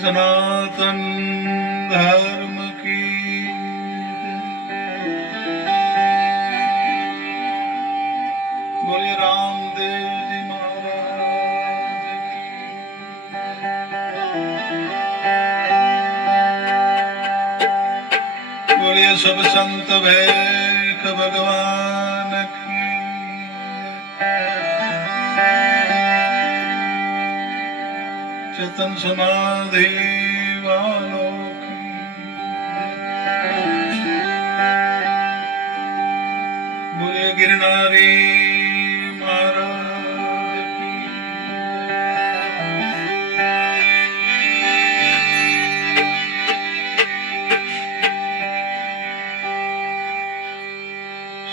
सनातन धर्म की बोलिए रामदेव जी महाराज की बोलिए सब संत भैक भगवान की चेतन समाधि वालों की बोलिए गिरनारी महाराज की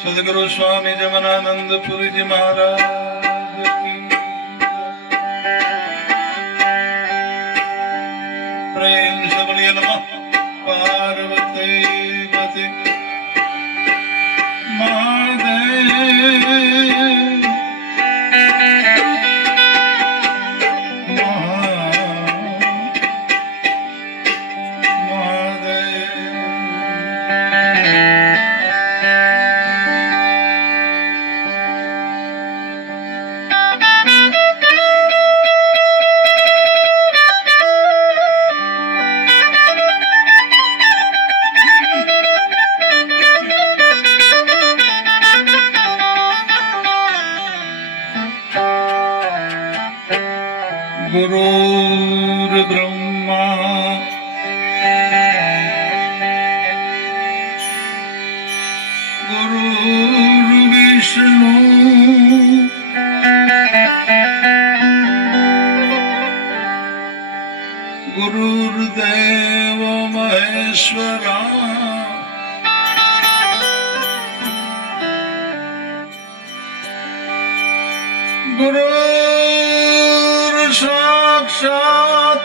सदगुरु स्वामी जमनानंद पुरी जी महाराज की प्रेम से बोलिए नमः पार्वती पति महादेव गुरुर् ब्रह्मा गुरुर्विष्णु गुरुर्देव महेश्वरा गुरु साक्षात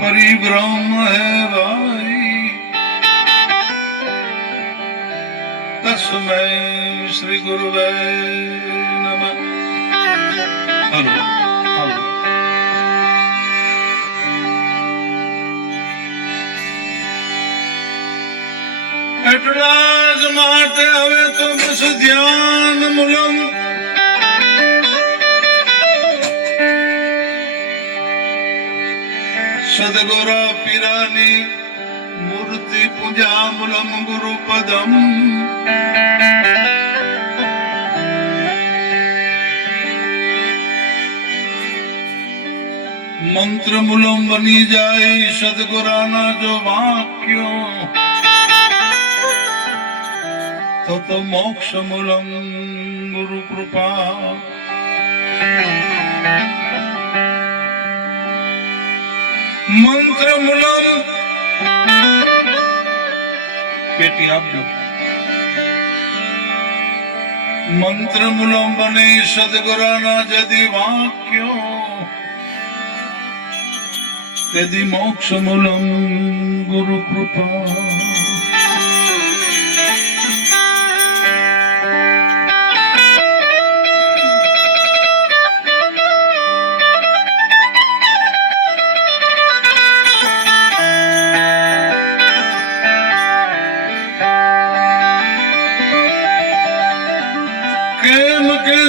परिब्रह्म है भाई तस्मै श्री गुरुवे नमः। हेलो हेलो એટલા જ માટે હવે તો બસ ધ્યાન મૂલમ સદગુરા પીરાની મૂર્તિ પૂજા મૂલમ ગુરુપદમ મંત્ર મૂલમ બની જાય સદગુરાના જો વાક્યો तो मोक्ष मूलम गुरु कृपा मंत्र मूलम बेटी आप जो मंत्र मूलम बने सदगुराना यदि वाक्यो यदि मोक्ष मूलम गुरु कृपा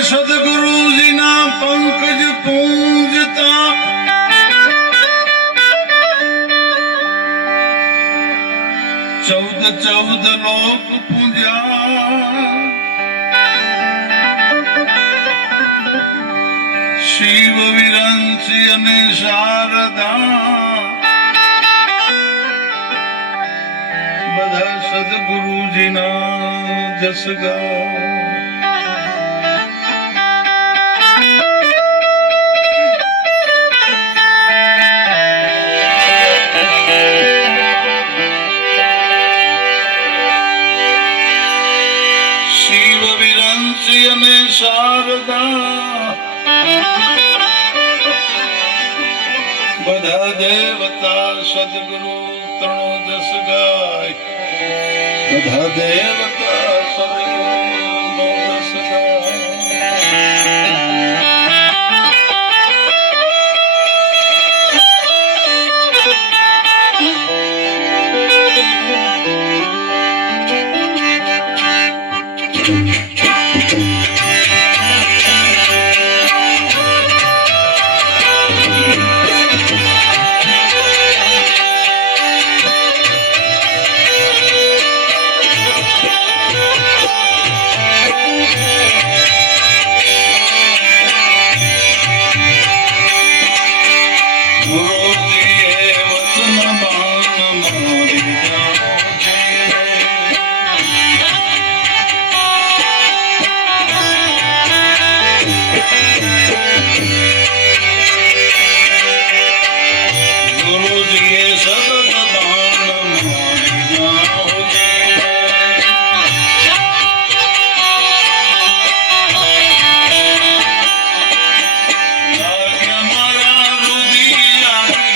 सदगुरु जी ना पंकज पूंजता चौदह चौदह लोक पूजा शिव विरंची अने शारदा बधा सदगुरु जी ना जस गा शारदा बधा देवता सदगुरु तृणो जस गाय बधा देवता सदगुरु जस गाय ગુરુજીએ વચન બાન મારી જાઓ છે. ગુરુજીએ સતત બાન મારી જાઓ છે. લાગ્યા મારા રુધિર લાગ્યા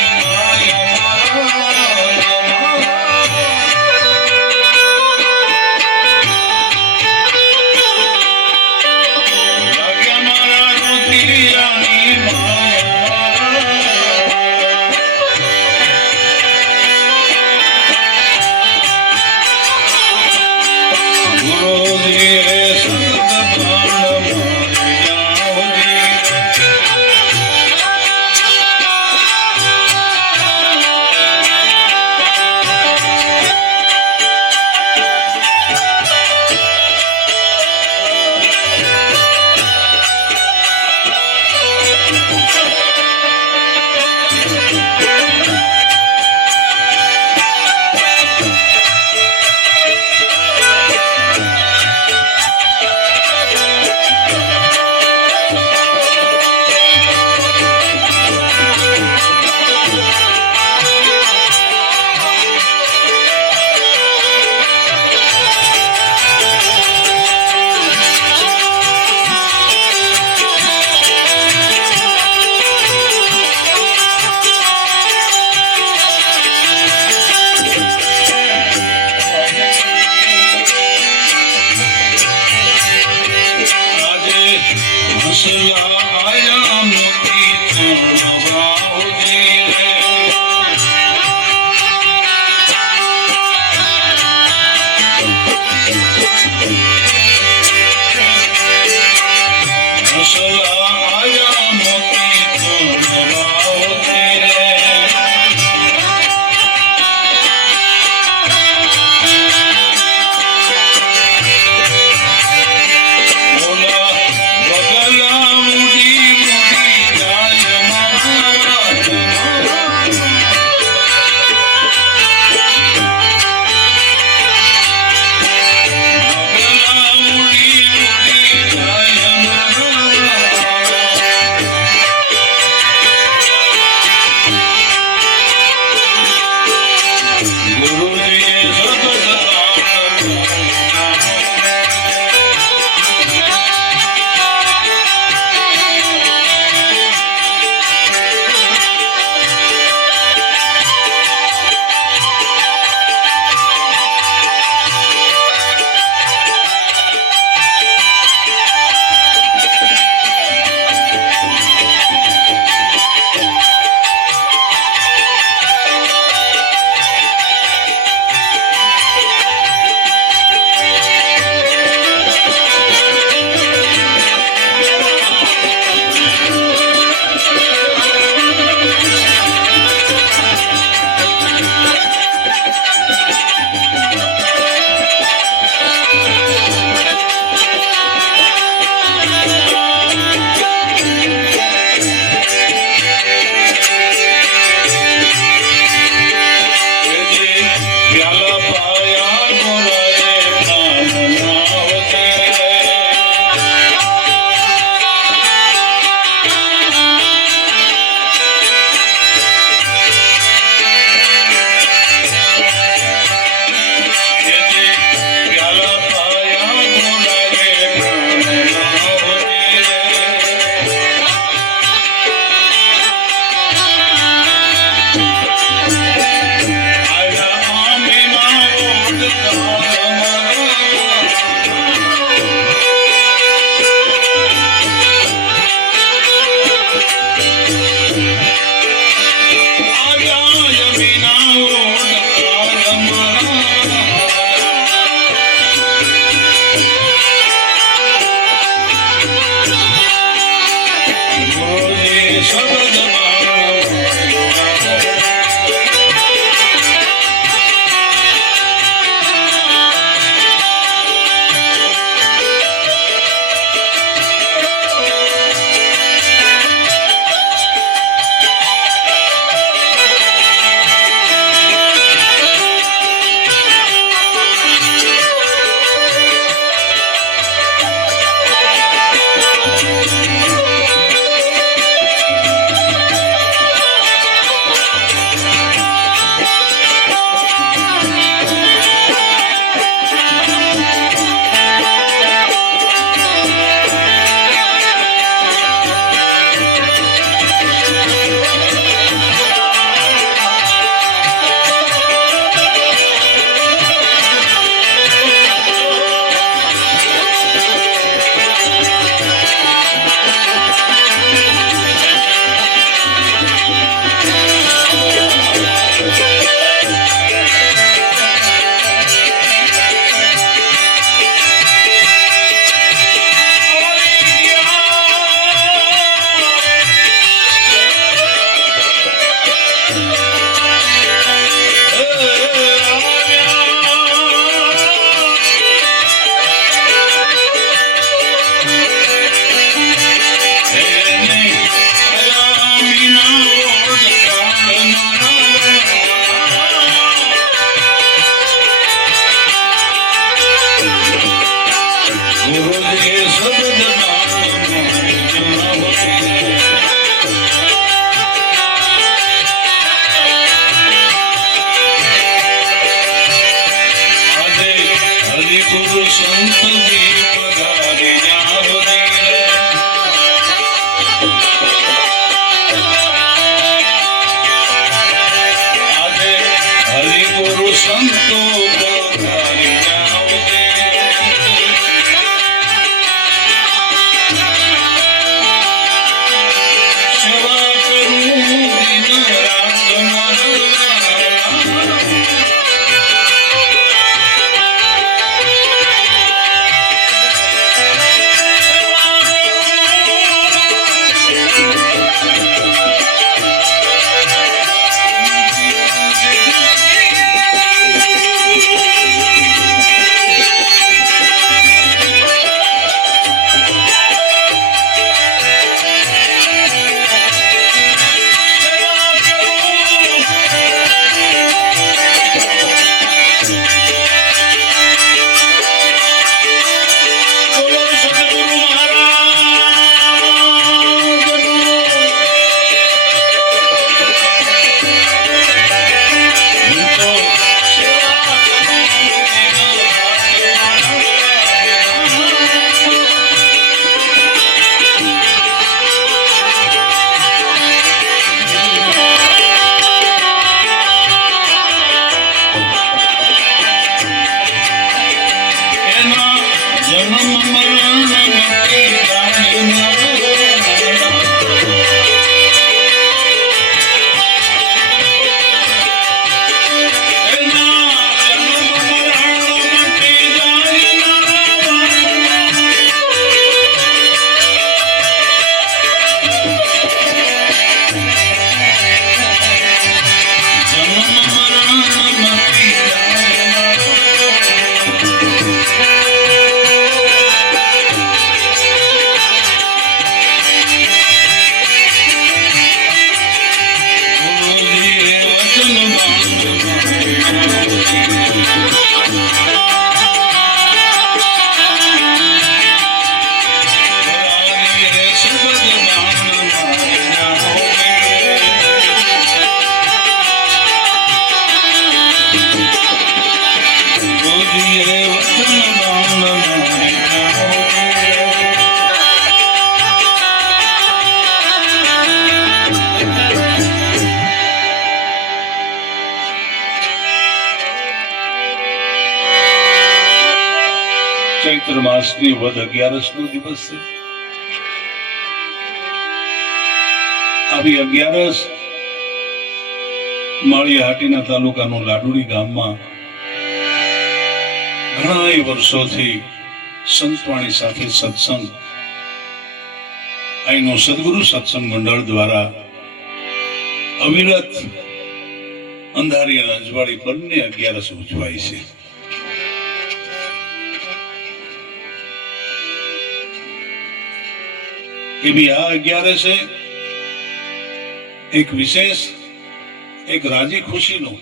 ચૈત્ર માસની વદ 11નો દિવસ છે. આવી 11 માળિયાહાટીના તાલુકાનું લાડુડી ગામમાં ઘણા વર્ષોથી સંતવાણી સાથે સત્સંગ અહીંનો સદગુરુ સત્સંગ મંડળ દ્વારા અવિરત અંધારી અને અજવાળી બંને 11 ઉજવાય છે. એવી આ 11 એક વિશેષ, એક રાજી ખુશીનો,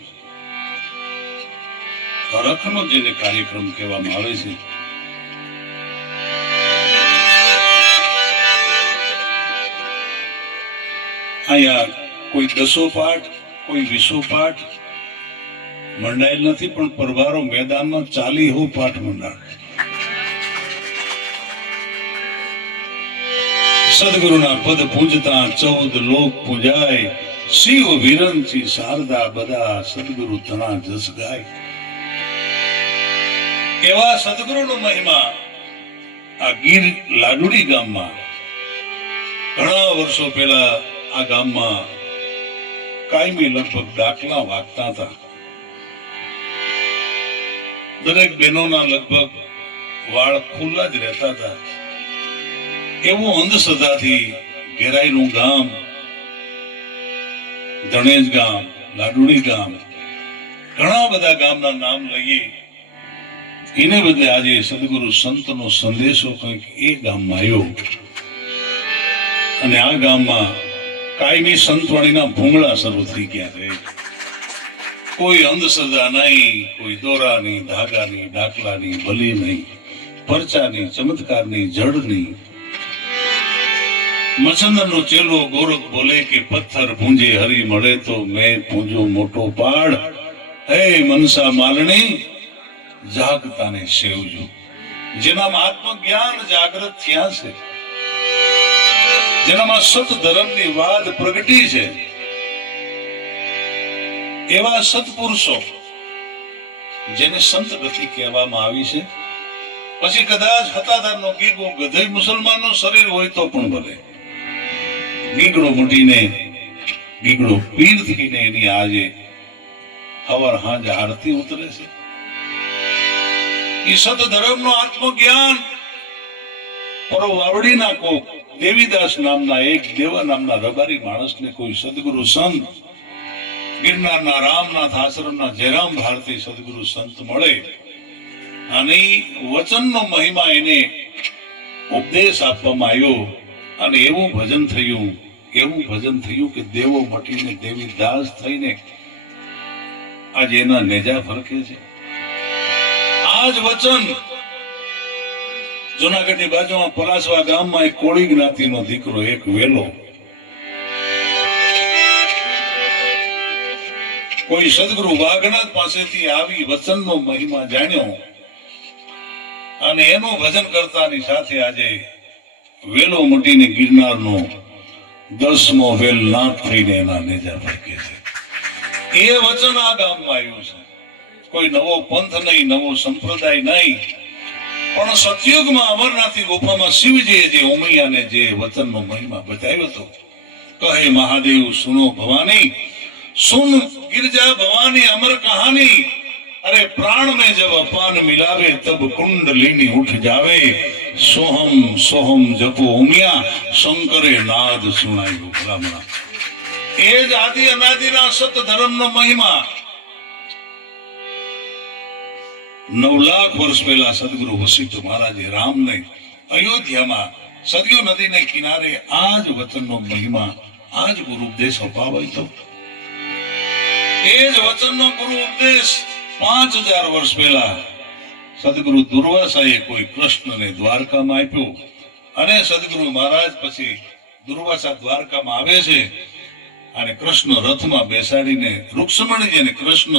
હરખનો જેને કાર્યક્રમ કહેવામાં આવે છે. અહીંયા કોઈ 10 પાઠ, કોઈ 20 પાઠ મંડાયેલ નથી, પણ પરવારો મેદાનમાં 40 પાઠ મંડાય. સદગુરુના પદ પૂજતા 14 લોક પૂજાય, શિવ વિરંચી શારદા બધા સદગુરુ તના જસ ગાય. એવા સદગુરુનો મહિમા આ ગીર લાડુડી ગામમાં ઘણા વર્ષો પહેલા આ ગામમાં કાયમી લગભગ દાખલા વાગતા હતા. દરેક બહેનોના લગભગ વાળ ખુલ્લા જ રહેતા હતા. એવું અંધશ્રદ્ધાથી ઘેરાયેલું ગામ ધણેજ ગામ, લાડુડી ગામ, ઘણા બધા ગામના નામ લઈએ એને બદલે આજે સદગુરુ સંતનો સંદેશો કંઈક એ ગામમાં આવ્યો અને આ ગામમાં કાયમી સંતવાણીના ભૂંગળા શરૂ થઈ ગયા છે. કોઈ અંધશ્રદ્ધા નહીં, કોઈ દોરાની, ધાગાની, ડાકલાની, ભલી નહીં, પરચાની, ચમત્કારની, જડ નહીં. મચંદરનો ચેલો ગોરખ બોલે કે પથ્થર પૂંજે હરી મળે તો મેં પૂંજો મોટો પાડ. હે મનસા માલણી જાગતાને સેવજો. જેનામાં આત્મજ્ઞાન જાગૃત થયા છે, જેનામાં સત ધર્મની વાત પ્રગટી છે, એવા સત્પુરુષો જેને સંત ગતિ કહેવામાં આવી છે. પછી કદાચ હતાદારનો ગીગો ગધેડ મુસલમાનનું શરીર હોય તો પણ ભલે, ગીગડો મૂટીને, ગીગડો પીર થઈને એની આજે હવાર હાંજ આરતી ઉતરે છે. એ સત ધર્મનો આત્મજ્ઞાન પરો વાવડીના કોક દેવીદાસ નામના એક દેવા નામના રબારી માણસને કોઈ સદગુરુ સંત, ગિરનારના રામનાથ આશ્રમના જયરામ ભારતી સદગુરુ સંત મળે અને વચનનો મહિમા એને ઉપદેશ આપવામાં આવ્યો અને એવું ભજન થયું કે દેવો મટીને દેવી દાસ થઈને આજે એના નેજા ફરકે છે. આ જ વચન જુનાગઢની બાજુમાં પલાસવા ગામમાં એક કોળી જ્ઞાતિનો દીકરો, એક વેલો, કોઈ સદગુરુ વાઘનાથ પાસેથી આવી વચનનો મહિમા જાણ્યો અને એનું ભજન કરતાની સાથે આજે વેલો મટીને ગિરનારનો 10મો વેલ નાથ થઈને એના નેજા ફરકે છે. એ વચન આ ગામમાં આવ્યું છે. કોઈ નવો પંથ નહીં, નવો સંપ્રદાય નહીં, પણ સતયુગમાં અમરનાથની ગુફામાં શિવજીએ જે ઉમૈયાને જે વચનનો મહિમા બતાવ્યો હતો, કહે મહાદેવ સુનો ભવાની, સુન गिरजा भवानी अमर कहानी, अरे प्राण में जब अपान मिलावे तब कुंडलिनी उठ जावे, सोहम सोहम जपो उमिया शंकरे नाद सुनायो. भलामણા એ જ આદિ અનાદિના સત ધર્મનો મહિમા 9 લાખ વર્ષ પહેલા સદગુરુ વશિષ્ઠ મહારાજે રામને અયોધ્યામાં સરયુ નદીને કિનારે આ જ વચનનો મહિમા, આ જ ગુરુ ઉપદેશ અપાવ્યો હતો. એ જ વચનનો ગુરુ ઉપદેશ 5000 વર્ષ પહેલા સદગુરુ દુર્વાસાએ કોઈ કૃષ્ણને દ્વારકામાં આપ્યો અને સદગુરુ મહારાજ પછી દુર્વાસા દ્વારકામાં આવે છે અને કૃષ્ણ રથમાં બેસાડીને રૂક્ષ્મણીજીને કૃષ્ણ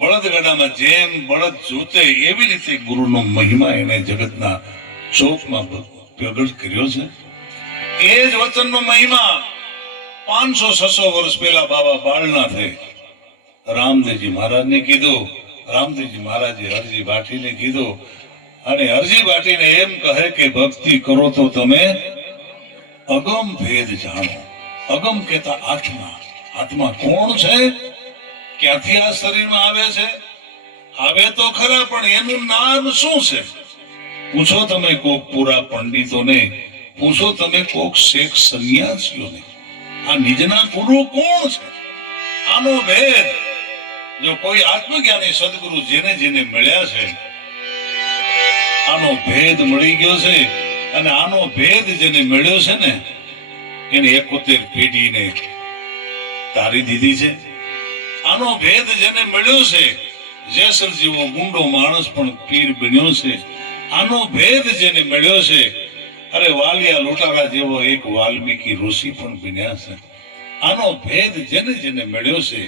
બળદગાડામાં જેમ બળદ જોતે એવી રીતે ગુરુનો મહિમા એને જગતના ચોકમાં પ્રગટ કર્યો છે. એ જ વચનનો મહિમા 500-600 વર્ષ પહેલા બાબા બાળનાથે રામદેવજી મહારાજને કીધો. રામદેવજી મહારાજે હરજી ભાટીને કીધો અને અરજી બાટીને એમ કહે કે ભક્તિ કરો તો તમે અગમ ભેદ જાણો. અગમ કહેતા આત્મા. આત્મા કોણ છે? ક્યાંથી આ શરીરમાં આવે છે? આવે તો ખરા, પણ એનું નામ શું છે? પૂછો તમે કોક પૂરા પંડિતોને, પૂછો તમે કોક શેખ સંન્યાસીઓને, આ નિજના ગુરુ કોણ છે? આનો ભેદ જો કોઈ આત્મજ્ઞાની સદગુરુ જેને જેને મળ્યા છે, આનો ભેદ મળી ગયો છે. અને આનો ભેદ જેને મળ્યો છે ને, એને 71 પેઢીને તારી દીધી છે. આનો ભેદ જેને મળ્યો છે, જેસલ જેવો ગુંડો માણસ પણ પીર બન્યો છે. આનો ભેદ જેને મળ્યો છે, અરે વાલિયા લોટારા જેવો એક વાલ્મીકી ઋષિ પણ બન્યા છે. આનો ભેદ જેને જેને મળ્યો છે,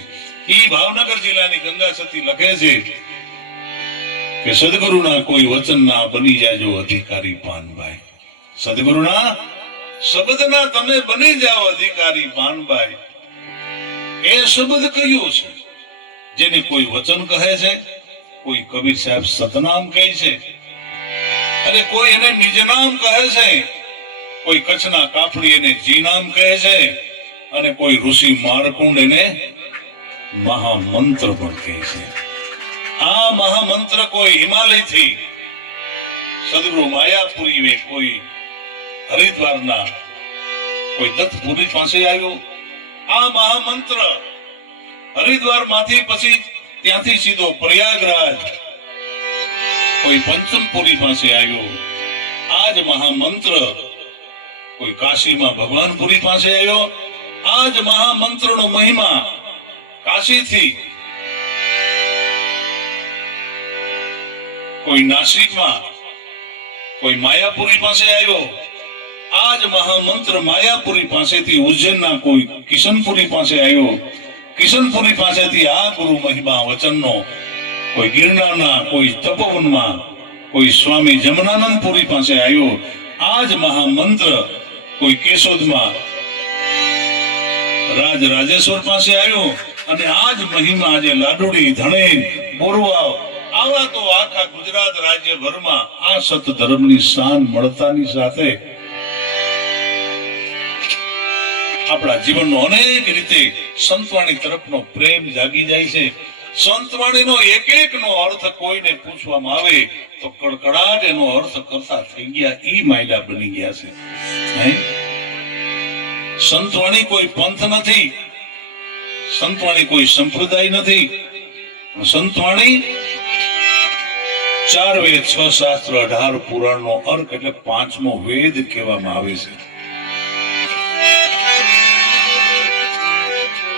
ઈ ભાવનગર જિલ્લાની ગંગા સતી લખે છે કે સદગુરુના કોઈ વચનના બની જાજો અધિકારી પાનભાઈ. સદગુરુના શબ્દના તમે બની જાઓ અધિકારી પાનભાઈ. એ શબ્દ કયો છે? જેને કોઈ વચન કહે છે, કોઈ કબીર સાહેબ સતનામ કહે છે, અને કોઈ એને નિજ નામ કહે છે, કોઈ કચ્છના કાફડી એને જી નામ કહે છે, અને કોઈ ઋષિ મારકુંડ એને મહામંત્ર પણ કહે છે. આ મહામંત્ર કોઈ હિમાલયથી સદગુરુ માયાપુરી, કોઈ હરિદ્વારના, કોઈ દત્તપુરી પાસે આવ્યો. આ મહામંત્ર હરિદ્વાર માંથી પછી ત્યાંથી સીધો પ્રયાગરાજ, કોઈ પંચમપુરી પાસે આવ્યો. આજ મહામંત્ર કોઈ કાશીમાં ભગવાનપુરી પાસે આવ્યો. આજ મહામંત્રનો મહિમા કાશીથી કોઈ નાસિકમાં, કોઈ માયાપુરી પાસે આવ્યો. આજ મહામંત્ર માયાપુરી પાસેથી ઉજ્જૈનના કોઈ કિશનપુરી પાસે આવ્યો. કિશનપુરી પાસેથી આ ગુરુ મહિમા વચનનો કોઈ ગિરનારના, કોઈ તપવનમાં, કોઈ સ્વામી જમનાનંદપુરી પાસે આવ્યો. આજ મહામંત્ર કોઈ કેશોદમાં રાજ રાજેશ્વર પાસે આવ્યો. અને આજ મહિમા આજે લાડુડી, ધણેજ, બોરવાવ, આવા તો આખા ગુજરાત રાજ્યભરમાં આ સત ધર્મની શાન મળતાની સાથે આપણા જીવનનો અનેક રીતે સંતવાણી તરફનો પ્રેમ જાગી જાય છે. સંતવાણીનો એક એક નો અર્થ કોઈને પૂછવામાં આવે તો કડકડાટ એનો અર્થ કરતા થઈ ગયા, ઈ માયલા બની ગયા છે. સંતવાણી કોઈ પંથ નથી, સંતવાણી કોઈ સંપ્રદાય નથી. સંતવાણી 4 વેદ, 6 શાસ્ત્ર, 18 પુરાણ નો અર્થ એટલે 5મો વેદ કહેવામાં આવે છે.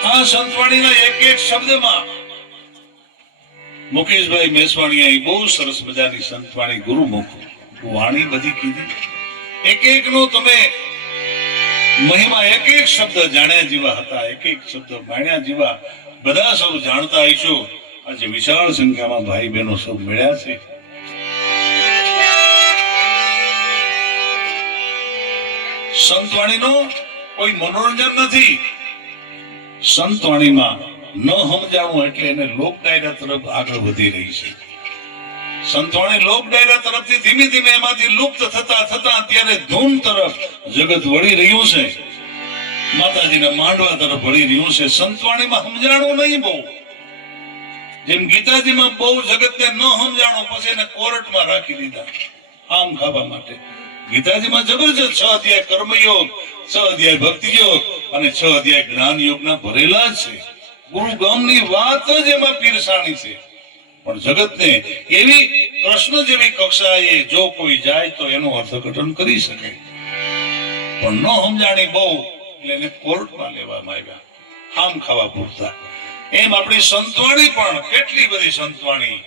આ સંતવાણીના એક એક શબ્દમાં મુકેશભાઈ મેસવાણીએ બહુ સરસ મજાની સંતવાણી ગુરુમુખ વાણી બધી કીધી. એક એક નો તમે મહિમા, એક એક શબ્દ જાણ્યા જેવા હતા, એક એક શબ્દ માણ્યા જેવા બધા સૌ જાણતા હશો. આજે વિશાળ સંખ્યામાં ભાઈ બહેનો સૌ મળ્યા છે. સંતવાણીનો કોઈ મનોરંજન નથી. સંતવાણીમાં ન સમજાણું એટલે એને લોક ડાયરા તરફ આગળ વધી રહી છે. સંતવાણી લોક ડાયરા તરફથી ધીમે ધીમે એમાંથી લુપ્ત થતા થતા અત્યારે ધૂમ તરફ જગત વળી રહ્યું છે, માતાજીના માંડવા તરફ વળી રહ્યું છે. સંતવાણીમાં સમજાણું નહીં બહુ. જેમ ગીતાજીમાં બહુ જગતને ન સમજાણું, પછી એને કોર્ટમાં રાખી દીધા આમ ખાવા માટે. ગીતાજીમાં જબરજસ્ત 6 અધ્યાય કર્મયોગ, 6 અધ્યાય ભક્તિ યોગ અને 6 અધ્યાય જ્ઞાન યોગના ભરેલા છે. ગુરુ ગામની વાત જ એમાં પીરસાણી છે. પણ જગતને એવી કૃષ્ણ જેવી કક્ષાએ જો કોઈ જાય તો એનું અર્થઘટન કરી શકે, પણ ન સમજાણી બહુ એટલે એને કોર્ટમાં લેવામાં આવ્યા આમ ખાવા પૂરતા. એમ આપણી સંતવાણી પણ કેટલી બધી સંતવાણી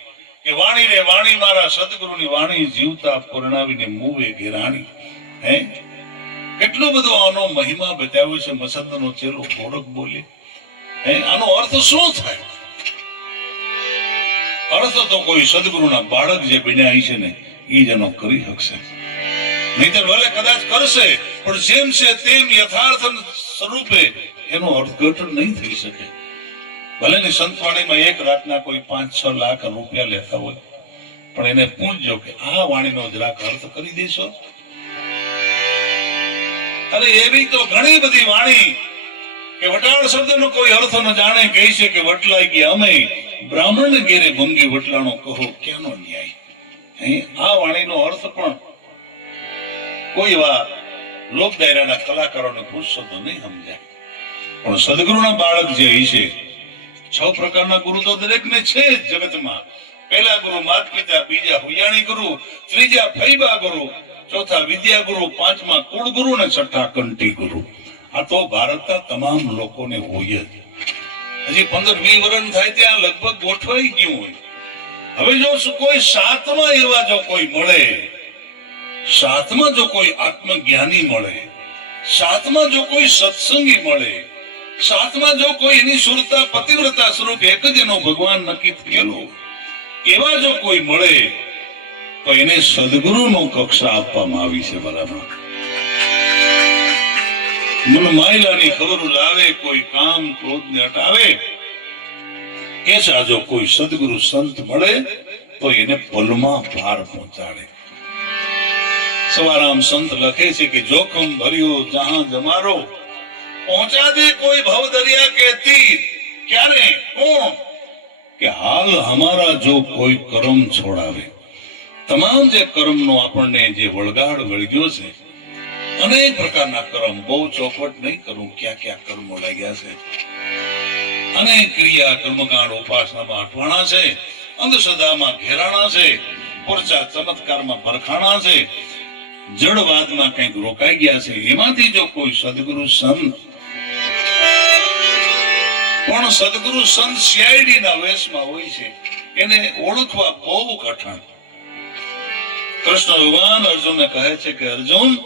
કે વાણી રે વાણી મારા સદગુરુની વાણી જીવતા પરણાવીને મુવે ઘેરાણી. કેટલો બધો આનો મહિમા બતાવ્યો છે. મસંદનો ચેલો ખોડક બોલે. આનો અર્થ શું થાય? અર્થ તો કોઈ સદગુરુના બાળક જે બન્યા છે ને એ જ એનો કરી શકશે. નહીતર ભલે કદાચ કરશે પણ જેમ છે તેમ યથાર્થ સ્વરૂપે એનો અર્થઘટન નહીં થઈ શકે. ભલે ને સંતવાણીમાં એક રાતના કોઈ 5-6 લાખ રૂપિયા લેતા હોય, પણ એને પૂછજો કે આ વાણીનો જરાક અર્થ કરી દેશો. અરે એવી તો ઘણી બધી વાણી કે વટાળ શબ્દનો કોઈ અર્થ ન જાણે કહે છે કે વટલાઈ ગયા અમે બ્રાહ્મણ ઘેરે ભંગી વટલાણો કહો ક્યાંનો ન્યાય. આ વાણીનો અર્થ પણ કોઈ એવા લોક ડાયરાના કલાકારોને પૂછશો તો નહીં સમજાય. પણ સદગુરુના બાળક જે છે, 6 પ્રકારના ગુરુ તો દરેકને છે જ જગતમાં. પહેલા ગુરુ માત પિતા, બીજા હુયાણી ગુરુ, ત્રીજા ફૈબા ગુરુ, ચોથા વિદ્યા ગુરુ, પાંચમા કુળ ગુરુ ને છઠ્ઠા કંઠી ગુરુ. આ તો ભારતના તમામ લોકોને હોય જ. હજી 15-20 વર્ષ થાય ત્યાં લગભગ ગોઠવાઈ ગયું હોય. હવે જો કોઈ સાતમા એવા જો કોઈ મળે, સાતમા જો કોઈ આત્મજ્ઞાની મળે, સાતમા જો કોઈ સત્સંગી મળે, સાતમા જો કોઈ એની સુરતા પતિવ્રતા સ્વરૂપ એક જ એનો ભગવાન નક્કી થયેલો એવા જો કોઈ મળે તો એને સદગુરુનો કક્ષા આપવામાં આવી છે. બરાબર મન માયલાની ખબર લાવે, કોઈ કામ ક્રોધ ને હટાવે, એસા જો કોઈ સદગુરુ સંત મળે તો એને પલમાં પાર પહોંચાડે. સવારામ સંત લખે છે કે જોખમ ભર્યો જહાં જમારો, પહોંચા દે કોઈ ભવ દરિયા કે તીર. ક્યારે? કોણ? કે હાલ હમારા જો કોઈ કર્મ છોડાવે. તમામ જે કર્મનો આપણને જે વળગાડ વળગ્યો છે, અનેક પ્રકારના કર્મ, બહુ ચોખવટ નહીં કરું ક્યાં ક્યાં કર્મો લાગ્યા છે. અનેક ક્રિયા કર્મકાંડ ઉપાસનામાં અઠવાણા છે, અંધશ્રદ્ધામાં ઘેરાણા છે, પરચા ચમત્કારમાં પરખાણા છે, જડવાદમાં કંઈક રોકાઈ ગયા છે. એમાંથી જો કોઈ સદગુરુ સંત, પણ સદગુરુ સંત સીઆઈડી ના વેશમાં હોય છે, એને ઓળખવા બહુ કઠણ. કૃષ્ણ ભગવાન અર્જુનને કહે છે કે અર્જુન,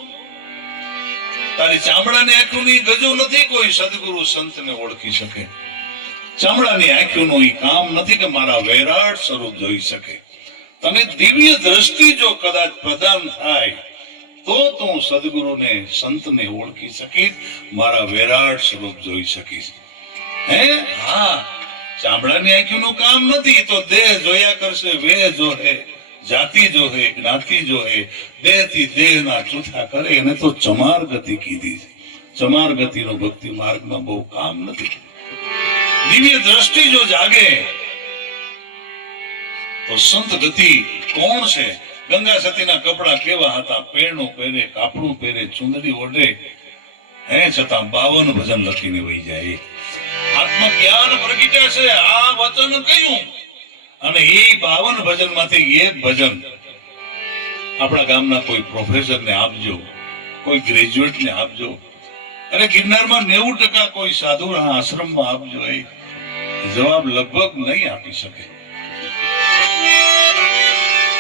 તારી ચામડાની આંખોની ગજો નથી કોઈ સદગુરુ સંતને ઓળખી શકે. ચામડાની આંખોનું કામ નથી કે મારા વૈરાટ સ્વરૂપ જોઈ શકે. તને દિવ્ય દ્રષ્ટિ જો કદાચ પ્રદાન થાય તો તું સદગુરુને સંતને ઓળખી શકીશ, મારા વૈરાટ સ્વરૂપ જોઈ શકીશ. હા, ચામડાની આંખોનું કામ નથી તો દેહ જોયા કરશે, વેહ જોહે, જાતિ જોહે, જ્ઞાતિ જોહે, દેહથી દેહના જૂથા કરે. એને તો ચમાર ગતિ કીધી છે. ચમાર ગતિનો ભક્તિ માર્ગમાં બહુ કામ નથી. દિવ્ય દ્રષ્ટિ જો જાગે તો સંત ગતિ કોણ છે? ગંગા સતીના કપડા કેવા હતા? પેરણું પહેરે, કાપડું પહેરે, ચુંદડી ઓઢે, છતાં 52 ભજન લખીને વહી જાય. આત્મજ્ઞાન પ્રગટ્યા છે. આ વચન કયું? અને એ 52 ભજન માંથી એક ભજન આપણા ગામના કોઈ પ્રોફેસર ને આપજો, કોઈ ગ્રેજ્યુએટ ને આપજો. અરે ગિરનારમાં 90% કોઈ સાધુના આશ્રમમાં આપજો. એ જવાબ લગભગ નહીં આપી શકે.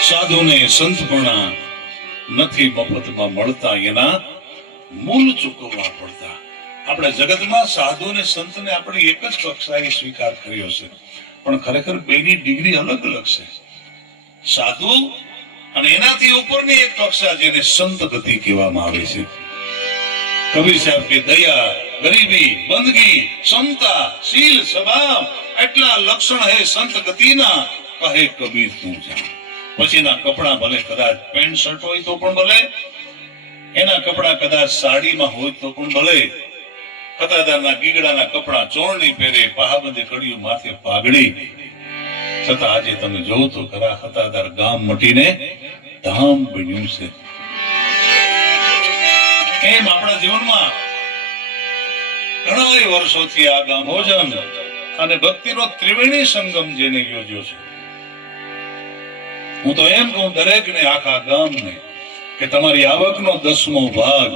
સાધુને સંતપણા નથી મફતમાં મળતા, એના મૂળ ચૂકવવા પડતા. આપણે જગતમાં સાધુ અને સંતને આપણે એક જ કક્ષાએ સ્વીકાર કર્યો છે, પણ ખરેખર બેની ડિગ્રી અલગ અલગ છે. સાધુ અને એનાથી ઉપરની એક કક્ષા જેને સંત ગતિ કહેવામાં આવે છે. કબીર સાહેબ કે દયા, ગરીબી, બંદગી, ક્ષમતા, શીલ, સ્વભાવ એટલા લક્ષણ હે સંત ગતિના, કહે કબીર તું જા. પછીના કપડા ભલે કદાચ પેન્ટ શર્ટ હોય તો પણ ભલે, એના કપડા કદાચ સાડીમાં હોય તો પણ ભલે, કતાદારના ગીગડાના કપડા ચોરણી પહેરે, પહાબંધી કડિયું માથે પાઘડી, છતાં આજે તમે જોવો તો ખરા કતાદાર ગામ મટીને ધામ બન્યું છે. એમ આપણા જીવનમાં ઘણા વર્ષોથી આ ગામ ભોજન અને ભક્તિનો ત્રિવેણી સંગમ જેને યોજ્યો છે. હું તો એમ કહું દરેકને, આખા ગામને, કે તમારી આવકનો 10મો ભાગ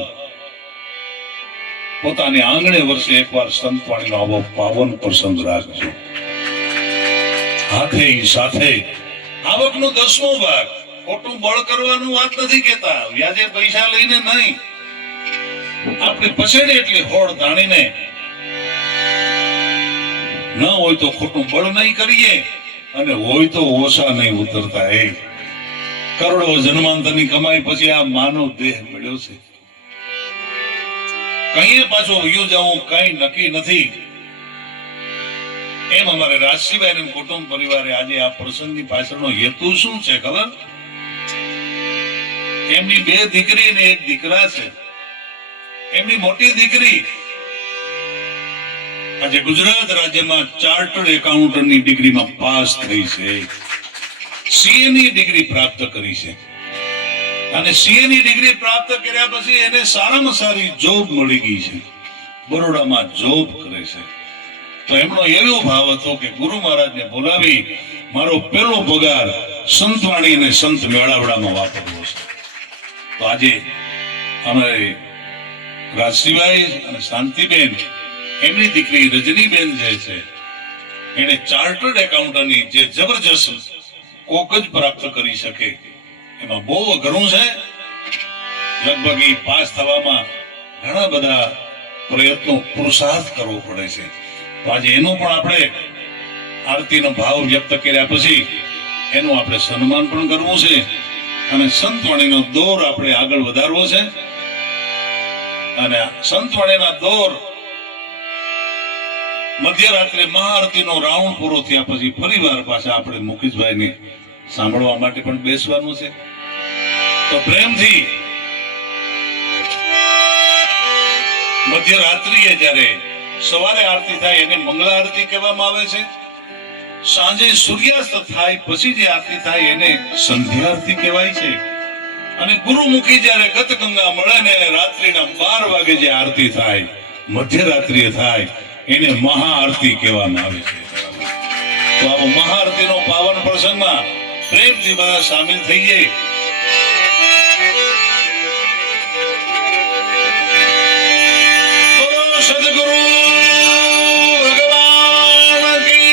પોતાની આંગણે વર્ષે એકવાર સંતવાણીનો આવો પાવન પ્રસંગ રાખજો. હાથે સાથે આવકનો 10મો ભાગ. ખોટું બળ કરવાનું વાત નથી કેતા, વ્યાજે પૈસા લઈને નહીં, આપણી પછેડે એટલી હોડ તાણીને, ન હોય તો ખોટું બળ નહીં કરીએ, અને હોય તો ઓછા નહીં ઉતરતા. એ કરોડો જન્માંતરની કમાઈ પછી આ માનવ દેહ મળ્યો છે. કઈ પાછો વયો જવું કઈ નક્કી નથી. એમ અમારે રાજસીભાઈ કુટુંબ પરિવારે આજે આ પ્રસંગની પાછળનો હેતુ શું છે ખબર? એમની 2 દીકરી અને 1 દીકરા છે. એમની મોટી દીકરી આજે ગુજરાત રાજ્યમાં ચાર્ટર્ડ એકાઉન્ટન્ટની ડિગ્રીમાં પાસ થઈ છે, સીએ ની ડિગ્રી પ્રાપ્ત કરી છે. અને સીએ ની ડિગ્રી પ્રાપ્ત કર્યા પછી એને સારામાં સારી જોબ મળી ગઈ છે, બરોડામાં જોબ કરે છે. તો એમનો એવો ભાવ હતો કે ગુરુ મહારાજને બોલાવી મારો પહેલો પગાર સંતવાણી અને સંત મેળાવડામાં વાપરવો છે. તો આજે અમારે રાજસીભાઈ અને શાંતિબેન, એમની દીકરી રજનીબેન જે છે એને ચાર્ટર્ડ એકાઉન્ટન્ટની જે જબરજસ્ત કોક જ પ્રાપ્ત કરી શકે, એમાં બહુ અઘરું છે. લગભગ એ પાસ થવામાં ઘણા બધા પ્રયત્નો પુરુષાર્થ કરવો પડે છે. તો આજે એનો પણ આપણે આરતીનો ભાવ વ્યક્ત કર્યા પછી એનું આપણે સન્માન પણ કરવું છે અને સંતવાણીનો દોર આપણે આગળ વધારવો છે. અને સંતવાણીના દોર મધ્યરાત્રે મહાઆરતીનો રાઉન્ડ પૂરો થયા પછી ફરીવાર પાછા આપણે મુકેશભાઈને સાંભળવા માટે પણ બેસવાનું છે. તો પ્રેમથી મધ્યરાત્રિએ જ્યારે સવારે આરતી થાય એને મંગળા આરતી કહેવામાં આવે છે. સાંજે સૂર્યાસ્ત થાય પછી જે આરતી થાય એને સંધ્યા આરતી કહેવાય છે. અને ગુરુમુખી જ્યારે ગતગંગા મળે ને રાત્રિના 12 વાગે જે આરતી થાય, મધ્યરાત્રિએ થાય, એને મહાઆરતી કહેવામાં આવે છે. તો આવો મહાઆરતીનો પાવન પ્રસંગમાં પ્રેમથી બધા સામેલ થઈ જાય. સદગુરુ ભગવાન કી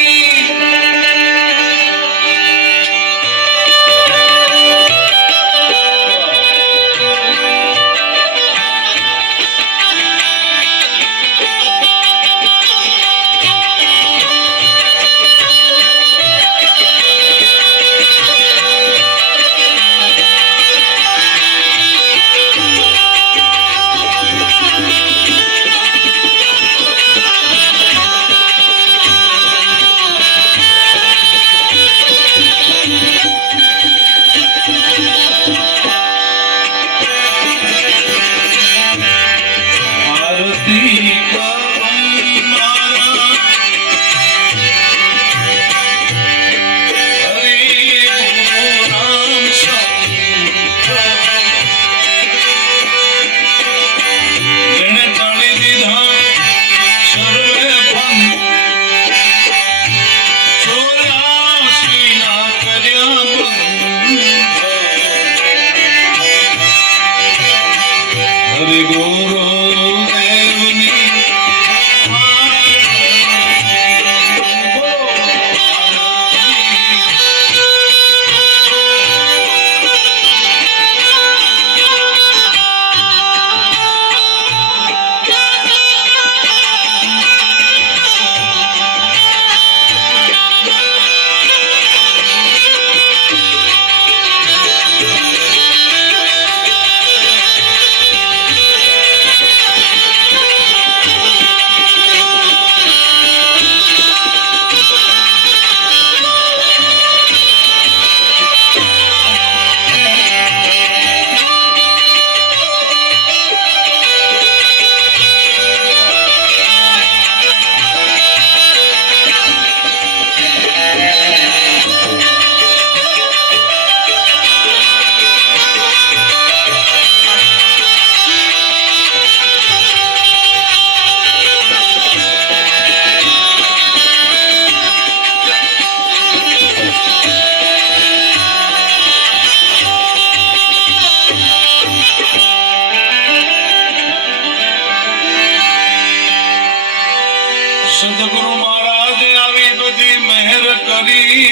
સદગુરુ મહારાજે આવી બધી મહેર કરી,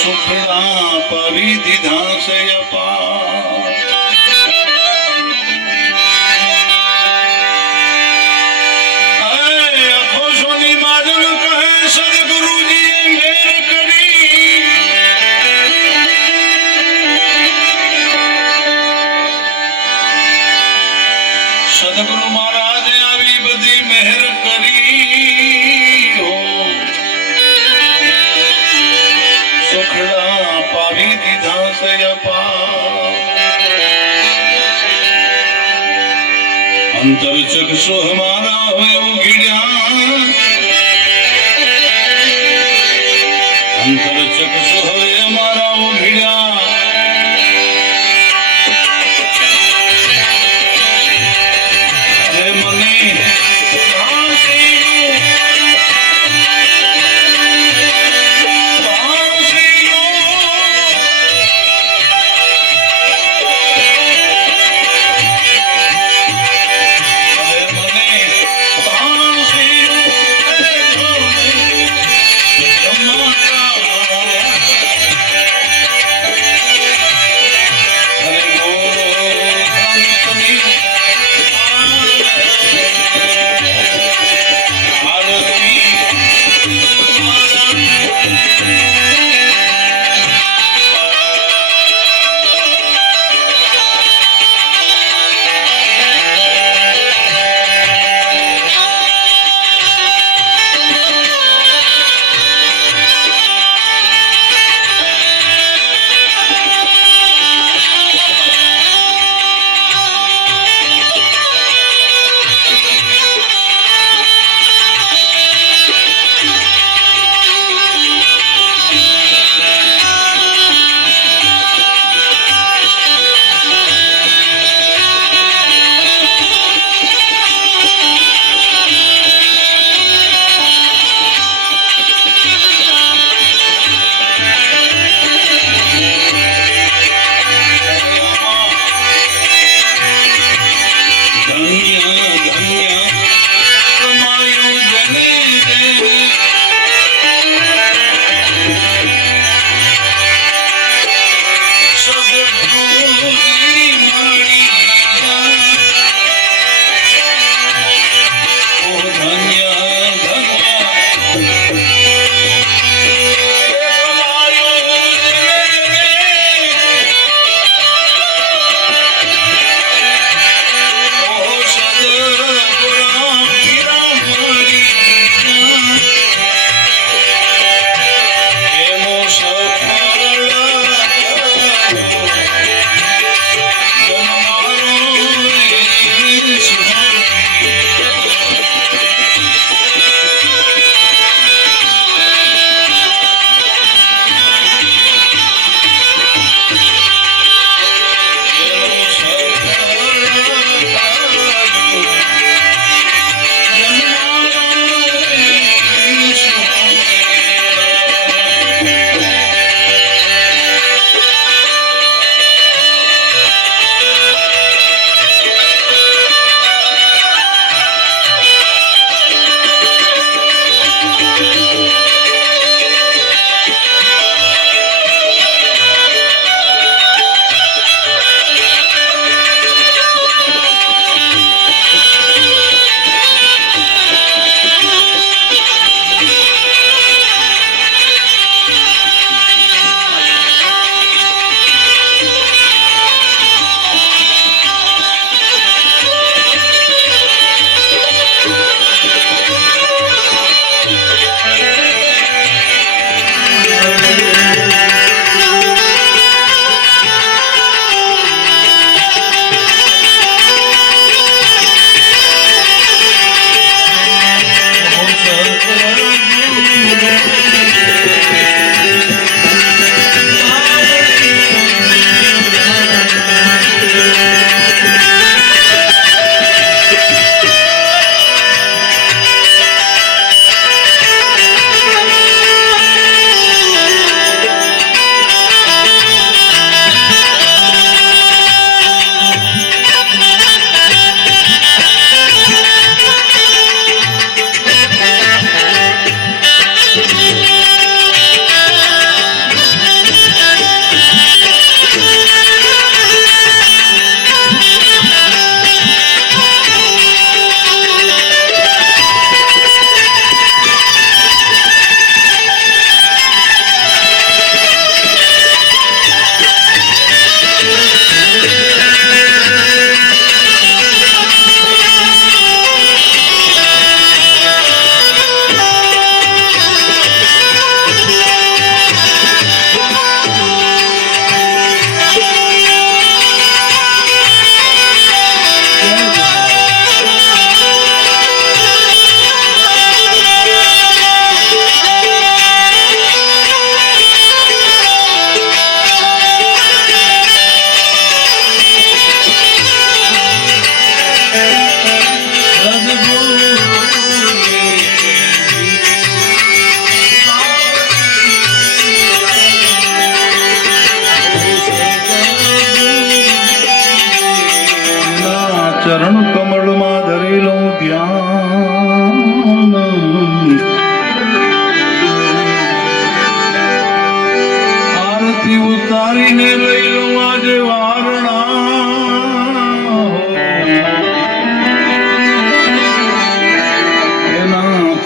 સુખડા પાવી દીધા છે અપાર. અખોશોની માજન કહે સદગુરુજીએ મહેર કરી. સદગુરુ મહારાજ અંતર ચક્ષુ હમારા હવે ઉઘડ્યા, અંતર ચક્ષુ હવે અમારા ઉઘડ્યા. અરે મને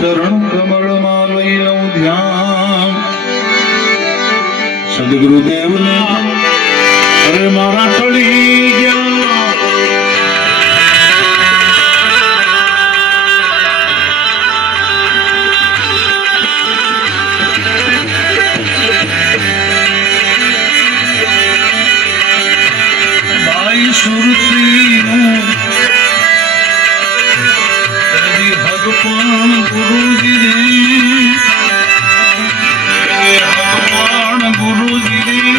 ચરણ કમળમાં લઈ લઉં ધ્યાન સદગુરુદેવને અરે મારા ટળી ગયા ભાઈ સુરતીનું ભગવાન ગુરુજી રે ભગવાન ગુરુજી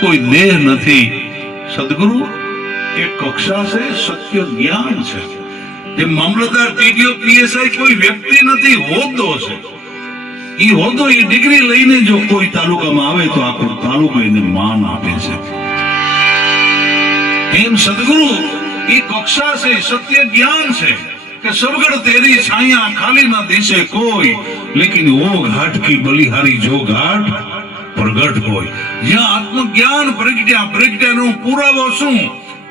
કોઈ દેહ નથી સદગુરુ એક કક્ષા છે સત્ય જ્ઞાન છે જે મામલતદાર ટીડીઓ પીએસઆઈ કોઈ વ્યક્તિ નથી હોદ્દો છે ઈ હોદ્દો ઈ ડિગ્રી લઈને જો કોઈ તાલુકામાં આવે તો આખો તાલુકો એને માન આપે છે એમ સદગુરુ ઈ કક્ષા છે સત્ય જ્ઞાન છે કે સબગડ તેરી છાયા ખાલી ના દિશે કોઈ લેકિન વો ઘાટ કી બલિહારી જો ઘાટ પ્રગટ હોય જ્યાં આત્મજ્ઞાન પ્રગટ્યાનો પુરાવો શું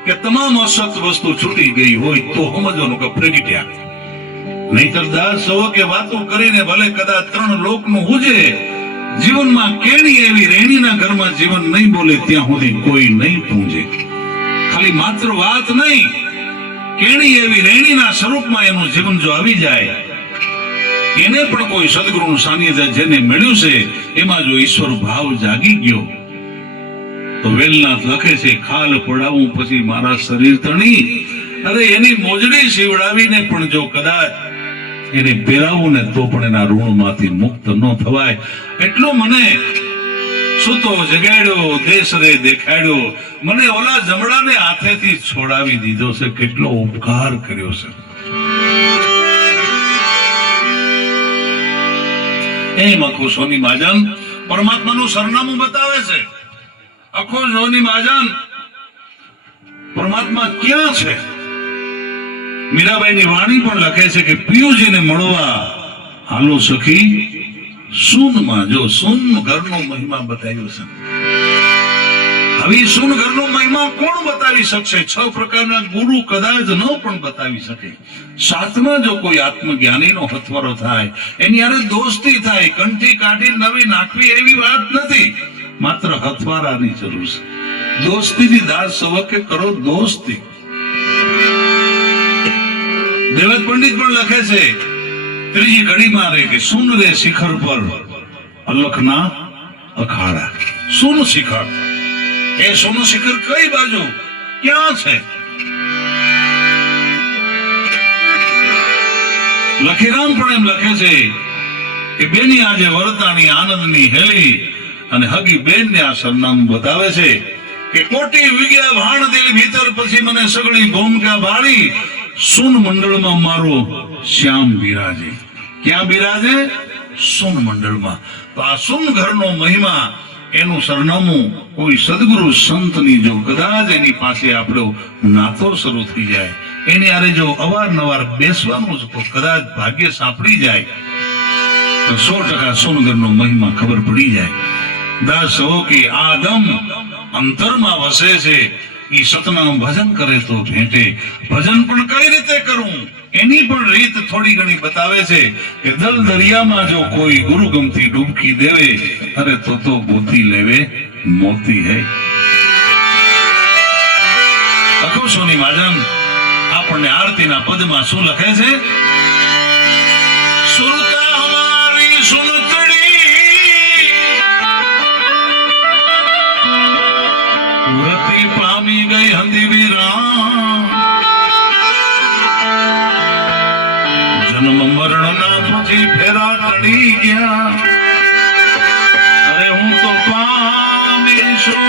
કે તમામ અસત વસ્તુ છૂટી ગઈ હોય તો સમજવાનું કે પ્રગટ્યા નહીતર દાસ હો કે વાતો કરીને ભલે કદાચ 3 લોકનું હુજે જીવનમાં કેણી એવી રેણીના ઘરમાં જીવન નહીં બોલે ત્યાં સુધી કોઈ નહીં પૂંજે ખાલી માત્ર વાત નહીં કેણી એવી રેણીના સ્વરૂપમાં એનું જીવન જો આવી જાય એને પણ કોઈ સદગુરુનું સાનિધ્ય જેને મળ્યું છે એમાં જો ઈશ્વર ભાવ જાગી ગયો તો વેલનાથ લખે છે ખાલ પડાવું પછી મારા શરીર તણી અરે એની મોજડી સીવડાવીને પણ જો કદાચ એને પહેરાવું ને તો પણ એના ઋણમાંથી મુક્ત ન થવાય એટલો મને સુતો જગાડ્યો દેશરે દેખાડ્યો મને ઓલા જમડાને હાથેથી છોડાવી દીધો છે કેટલો ઉપકાર કર્યો છે એમ આખું સોની મહાજન પરમાત્માનું સરનામું બતાવે છે આખો સોની મહાજન પરમાત્મા ક્યાં છે મીરાબાઈની વાણી પણ લખે છે કે પિયુજીને મળવા હાલો સખી સૂનમાં જો સૂન ઘરનો મહિમા બતાવ્યો છે હવે સૂન ઘરનો મહિમા કોણ બતાવી શકશે 6 પ્રકારના ગુરુ કદાચ ન પણ બતાવી શકે સાતમા જો કોઈ આત્મજ્ઞાનીનો હથવારો થાય એની હારે દોસ્તી થાય કંઠી કાઢી નવી નાખવી એવી વાત નથી માત્ર હથવારાની જરૂર છે દોસ્તીની દાળ સવકે કરો દોસ્તી. દેવદ પંડિત પણ લખે છે ત્રીજી ઘડીમાં રે કે સુન રે શિખર પર અલખના અખાડા. સુન શિખર, એ સોનું શિખર કઈ બાજુ ક્યાં છે? લખીરામ પણ એમ લખે છે કે બેની આજે વર્તાની આનંદની હેલી અને હગી બેન ને આ સરનામું બતાવે છે કે કોટી વિગ્યા ભાણ દિલ ભીતર પછી મને સગળી ભૂમિકા ભાળી સુન મંડળમાં મારો શ્યામ બિરાજે. ક્યાં બિરાજે? સુન મંડળમાં. તો આ સુન ઘરનો મહિમા, એનું સરનામું કોઈ સદગુરુ સંતની જો કદાચ એની પાસે આપણો નાતો શરૂ થઈ જાય, એની આરે જો અવારનવાર બેસવાનું તો કદાચ ભાગ્ય સાંપડી જાય તો 100% સોનગરનો મહિમા ખબર પડી જાય. દાસ હો કે આદમ અંતરમાં વસે છે, ઈ સતનામ ભજન કરે તો ભેટે. ભજન પણ કઈ રીતે કરવું એની પણ રીત થોડી ઘણી બતાવે છે કે દલ દરિયામાં જો કોઈ ગુરુ ગમતી ડૂબકી દેવે, અરે તો ગોતી લેવે મોતી હૈ. અખો સોની મહાજન આપણને આરતીના પદમાં શું લખે છે? સુરતા હમારી સુનતડી રતિ પામી ગઈ હંધી વિરામ, જન્મ મરણ ના પછી ફેરા ટળી ગયા, અરે હું તો પામી છું.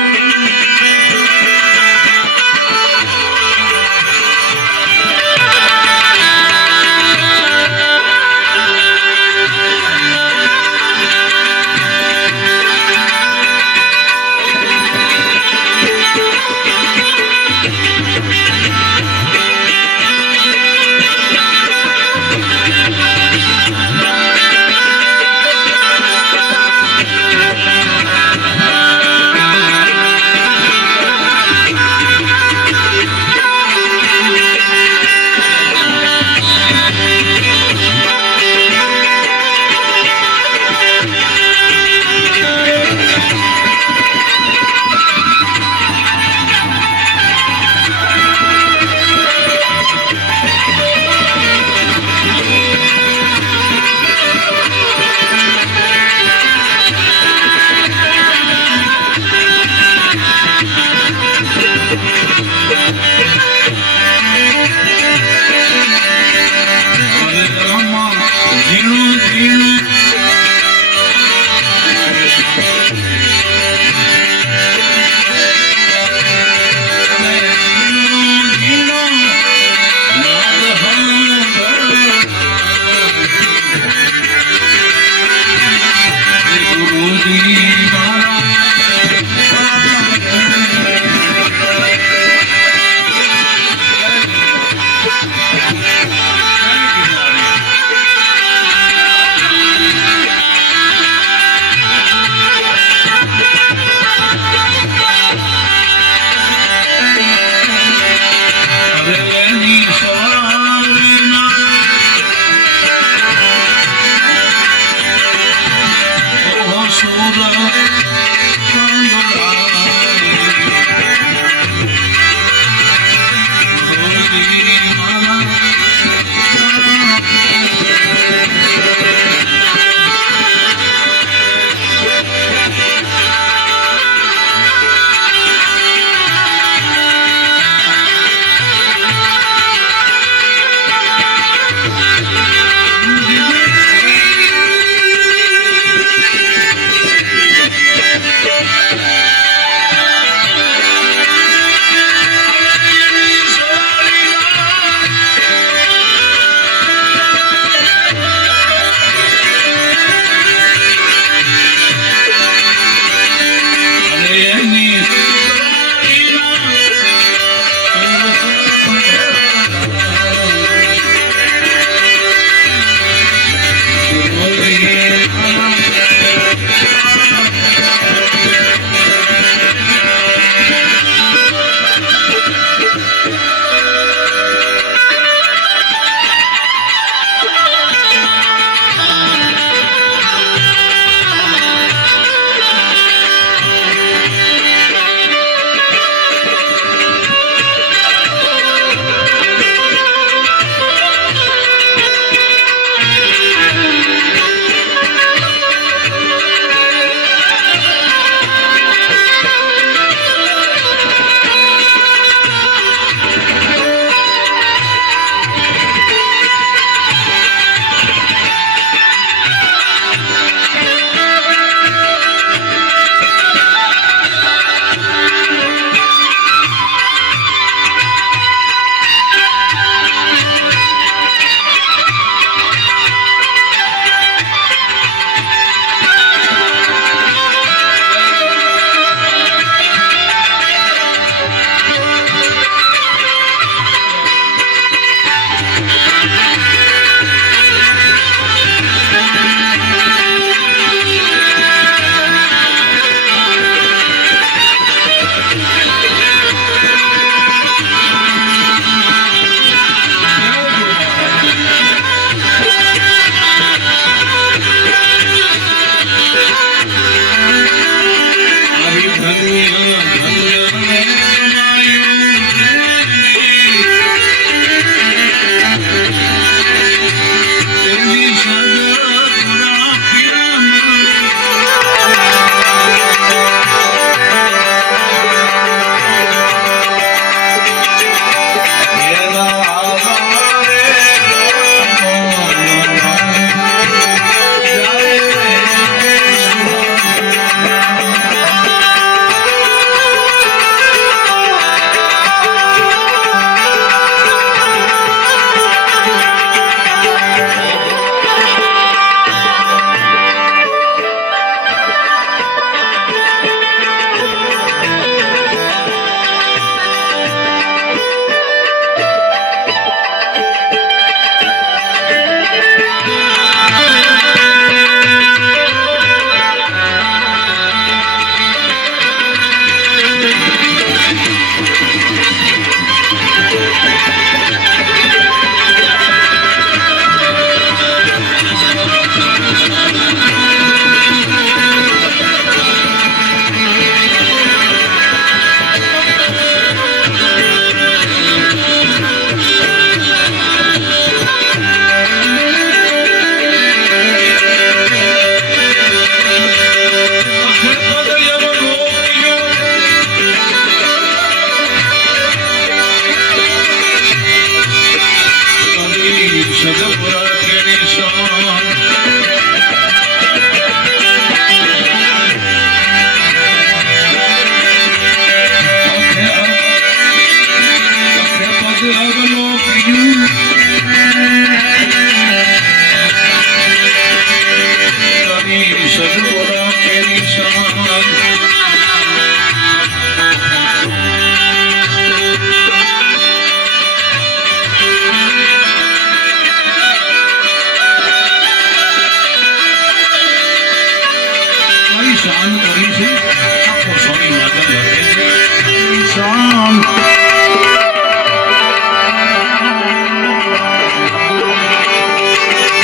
શ્યામ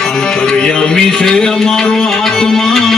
અંતર્યામી છે અમારો આત્મા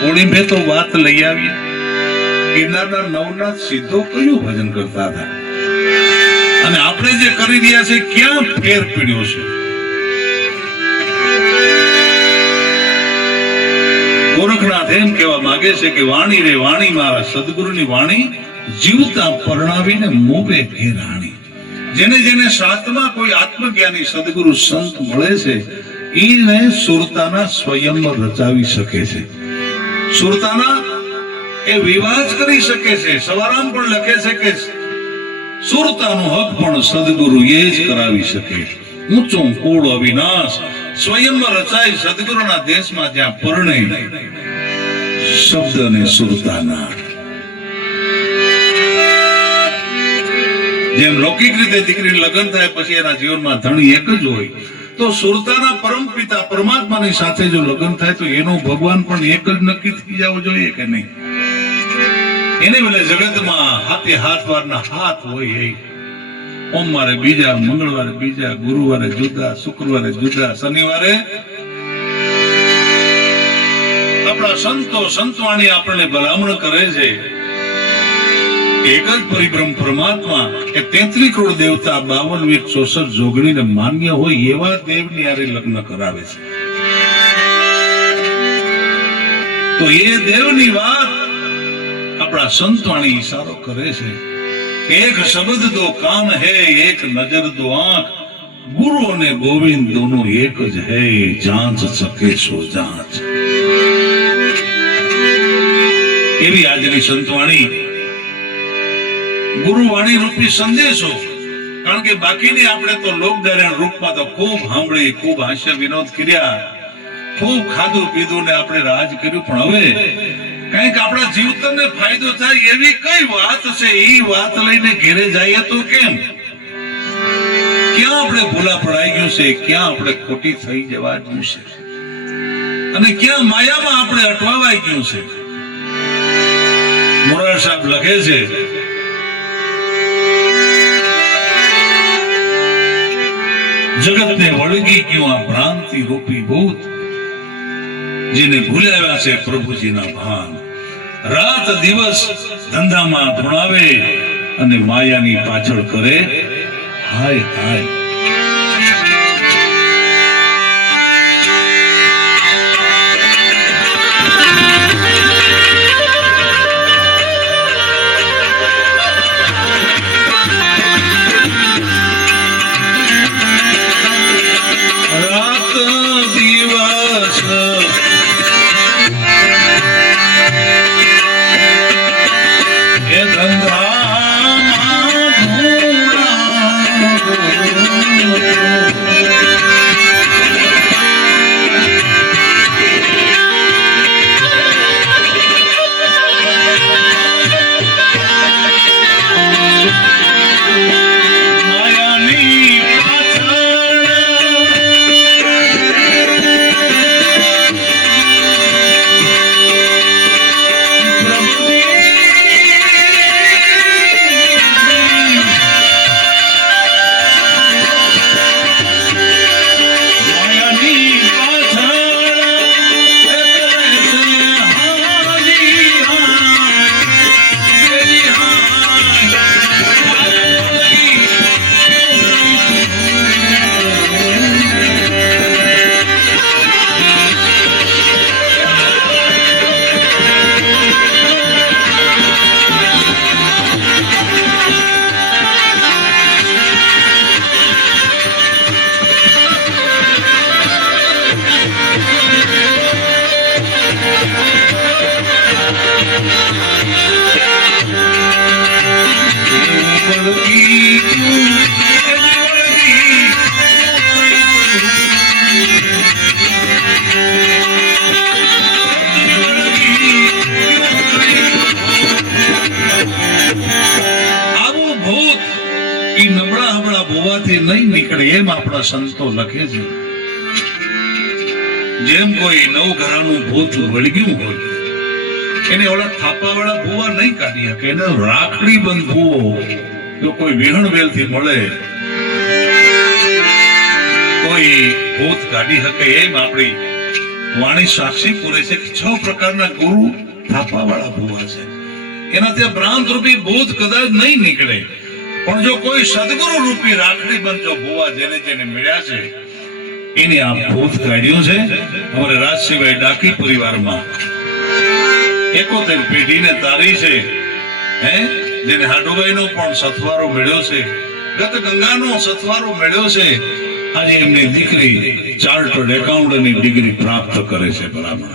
પૂર્ણિમે તો વાત લઈ આવી ગિરનારના નવનાથ સિદ્ધો કયું ભજન કરતા હતા અને આપણે જે કરી રહ્યા છે ક્યાં ફેર પીડ્યો છે. ગોરખનાથ એમ કહેવા માંગે છે કે વાણી રે વાણી મારા સદગુરુની વાણી જીવતા પરણાવીને મોભે ફેરાણી. જેને જેને સાતમાં કોઈ આત્મજ્ઞાની સદગુરુ સંત મળે છે એને સુરતાના સ્વયં રચાવી શકે છે. સુરતાના એ વિવાદ કરી શકે છે. સવારામ પણ લખે છે કે સુરતાનો હક પણ સદગુરુ એ જ કરાવી શકે. ઊંચો કુળ અવિનાશ સ્વયં રચાય સદગુરુના દેશમાં જ્યાં પરણે શબ્દ ને સુરતાના. જેમ લૌકિક રીતે દીકરી લગ્ન થાય પછી એના જીવનમાં ધણી એક જ હોય, તો સુરતાના પરમ પિતા પરમાત્માની સાથે જો લગ્ન થાય તો એનો ભગવાન પણ એક જ નક્કી થઈ જવો જોઈએ કે નહીં? એને બદલે જગતમાં હાથે હાથવારના હાથ હોય. એ સોમવારે બીજા, મંગળવારે બીજા, ગુરુવારે જુદા, શુક્રવારે જુદા, શનિવારે આપણા સંતો સંતવાણી આપણને ભલામણ કરે છે એક જ પરિબ્રહ્મ પરમાત્મા કે 33 કરોડ દેવતા 52 64 જોગણીને માન્ય હોય એવા દેવની હારે લગ્ન કરાવે છે. તો એ દેવની વાત આપણા સંતવાણી ઈશારો કરે છે. એક શબ્દ દો કાન હે, એક નજર દો આંખ, ગુરુ અને ગોવિંદ દોનો એક જ હે, જાંચ સકે સો જાંચ. એવી આજની સંતવાણી ગુરુવાણી રૂપી સંદેશો. કારણ કે બાકીની આપણે તો લોકધારણ રૂપમાં તો ખૂબ સાંભળી, ખૂબ હાસ્ય વિનોદ કર્યા, ખૂબ ખાધું પીધું ને આપણે રાજ કર્યું, પણ હવે કઈક આપણા જીવતરને ફાયદો થાય એવી કઈ વાત છે એ વાત લઈને ઘેરે જઈએ તો કેમ? ક્યાં આપણે ભૂલા પડાઈ ગયું છે, ક્યાં આપણે ખોટી થઈ જવા ગયું છે, અને ક્યાં માયામાં આપણે અટવાવાઈ ગયું છે. બાબા સાહેબ લખે છે, જગતને વળગી ગયું આ ભ્રાંતિ રૂપી ભૂત, જેને ભૂલાવ્યા છે પ્રભુજીના ભાન. રાત દિવસ ધંધામાં ધૂણાવે અને માયાની પાછળ કરે હાય હાય. નહીં નીકળે એમ આપણા સંતો લખે છે. જેમ કોઈ નવ ઘરાનું ભૂત વળગ્યું હોય એને ઓલા થાપાવાળા ભૂવા નહીં કાઢી શકે, એને રાખડી બંધ ભૂવો જો કોઈ વિહણ વેલ થી મળે કોઈ ભૂત કાઢી શકે. એમ આપણી વાણી સાક્ષી પૂરે છે કે 6 પ્રકારના ગુરુ થાપાવાળા ભૂવા છે. એના ત્યાં ભ્રાંત રૂપી ભૂત કદાચ નહીં નીકળે, પણ જો કોઈ સદગુરુ રૂપી રાખડી બંધ જો ભૂવા જેને જેને મળ્યા છે એને આ ભૂત કાઢ્યું છે. અમારે રાજસિંહભાઈ ડાકી પરિવારમાં 71 પેઢીને તારી છે, જેને હાડુભાઈ નો પણ સથવારો મળ્યો છે, ગત ગંગાનો સથવારો મળ્યો છે. આજે એમની દીકરી ચાર્ટર્ડ એકાઉન્ટની ડિગ્રી પ્રાપ્ત કરે છે. બરાબર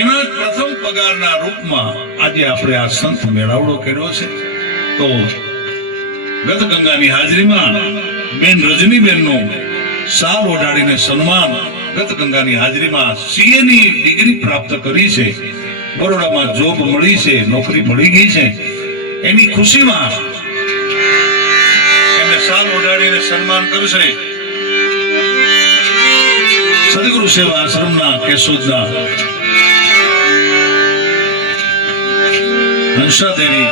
એના પ્રથમ પગારના રૂપમાં આજે આપણે આ સંત મેળાવડો કર્યો છે. તો ગત ગંગાની હાજરીમાં બેન રજનીબેન નું સાલ ઓઢાડીને સન્માન, ગત ગંગાની હાજરીમાં સીએ ની ડિગ્રી પ્રાપ્ત કરી છે, બરોડામાં જોબ મળી છે, નોકરી મળી ગઈ છે. એની ખુશીમાં એમને સાલ ઓઢાડીને સન્માન કરશે સદગુરુ સેવા આશ્રમના કેશોદના હંસાદેવી.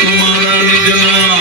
तुम्हारा निजना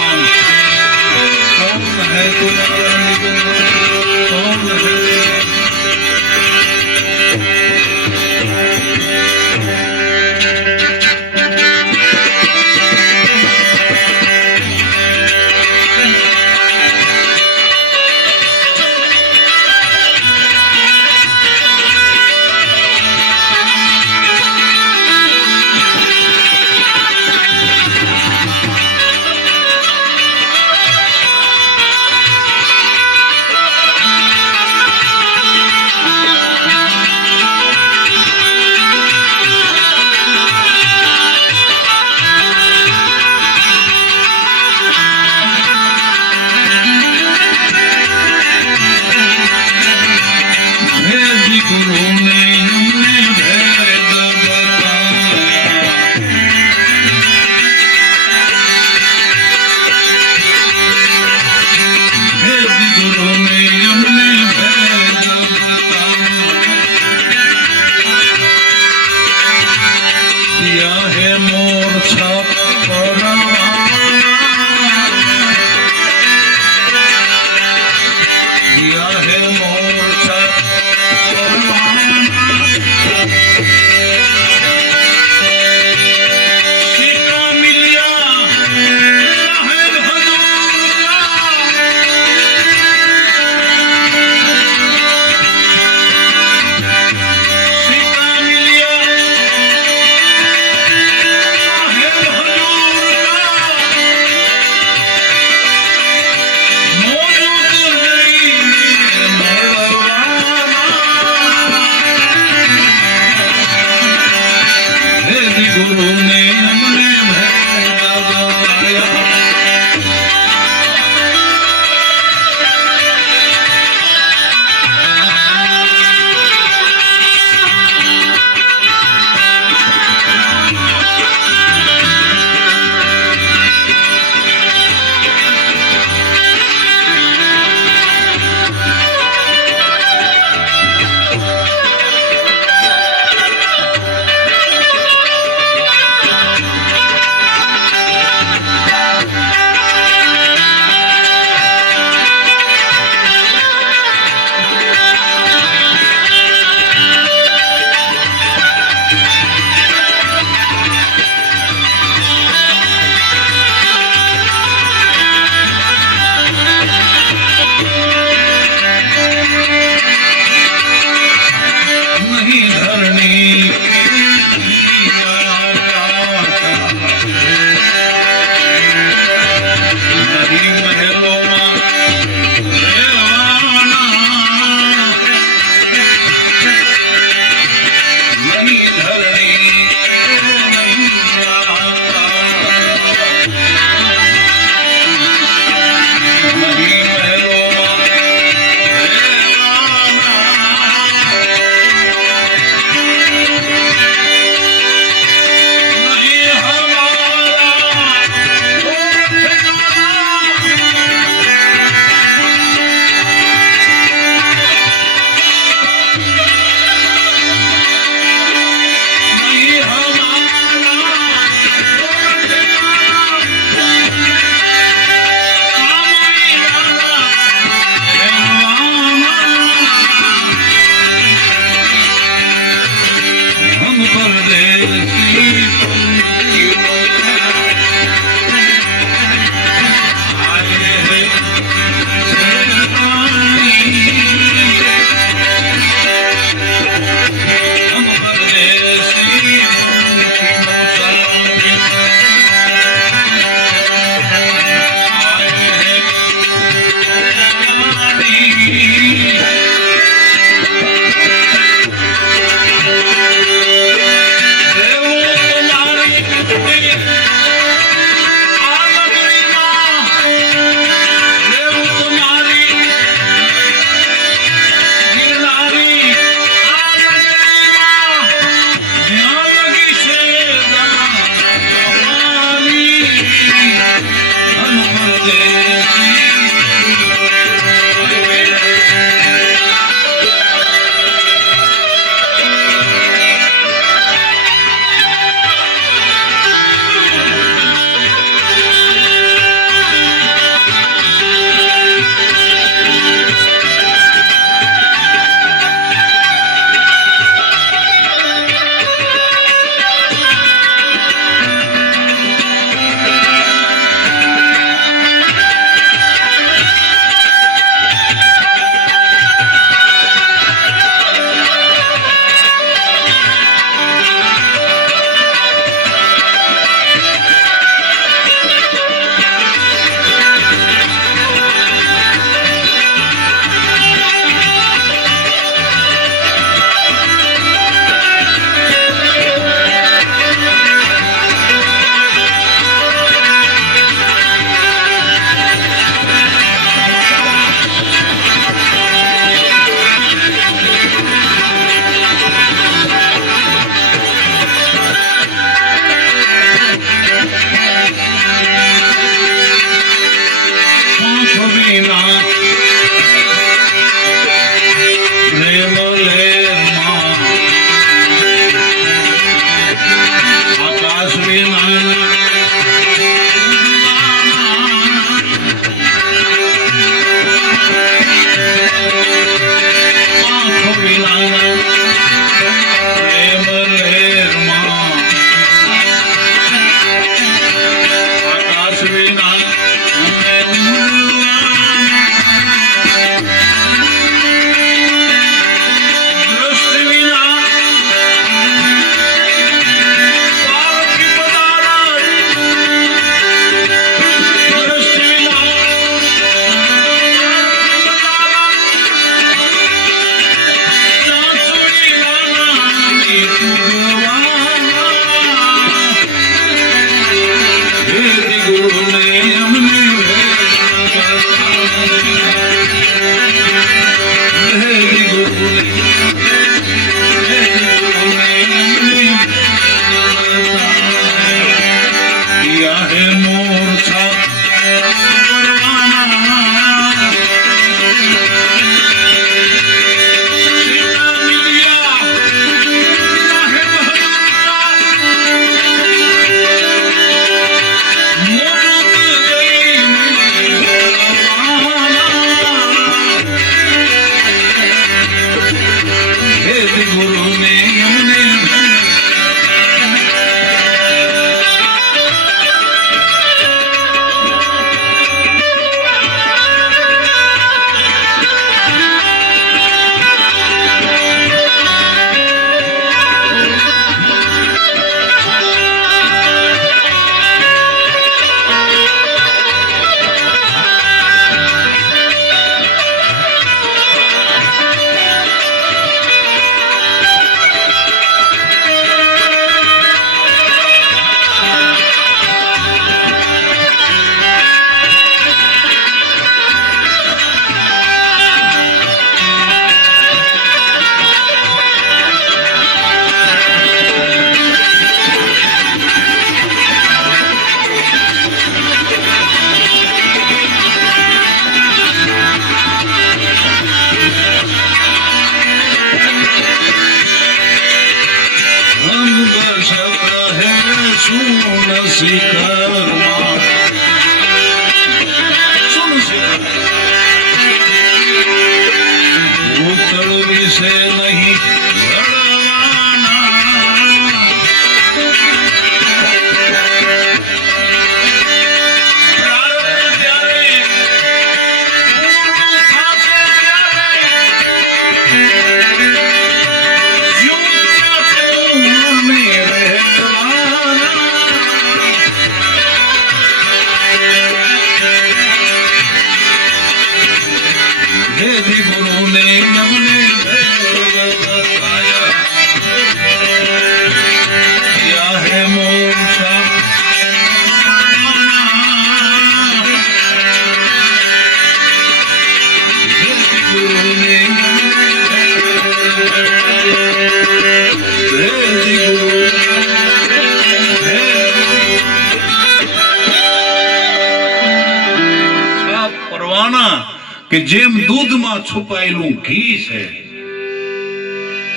કે જેમ દૂધમાં છુપાયેલું ઘી છે,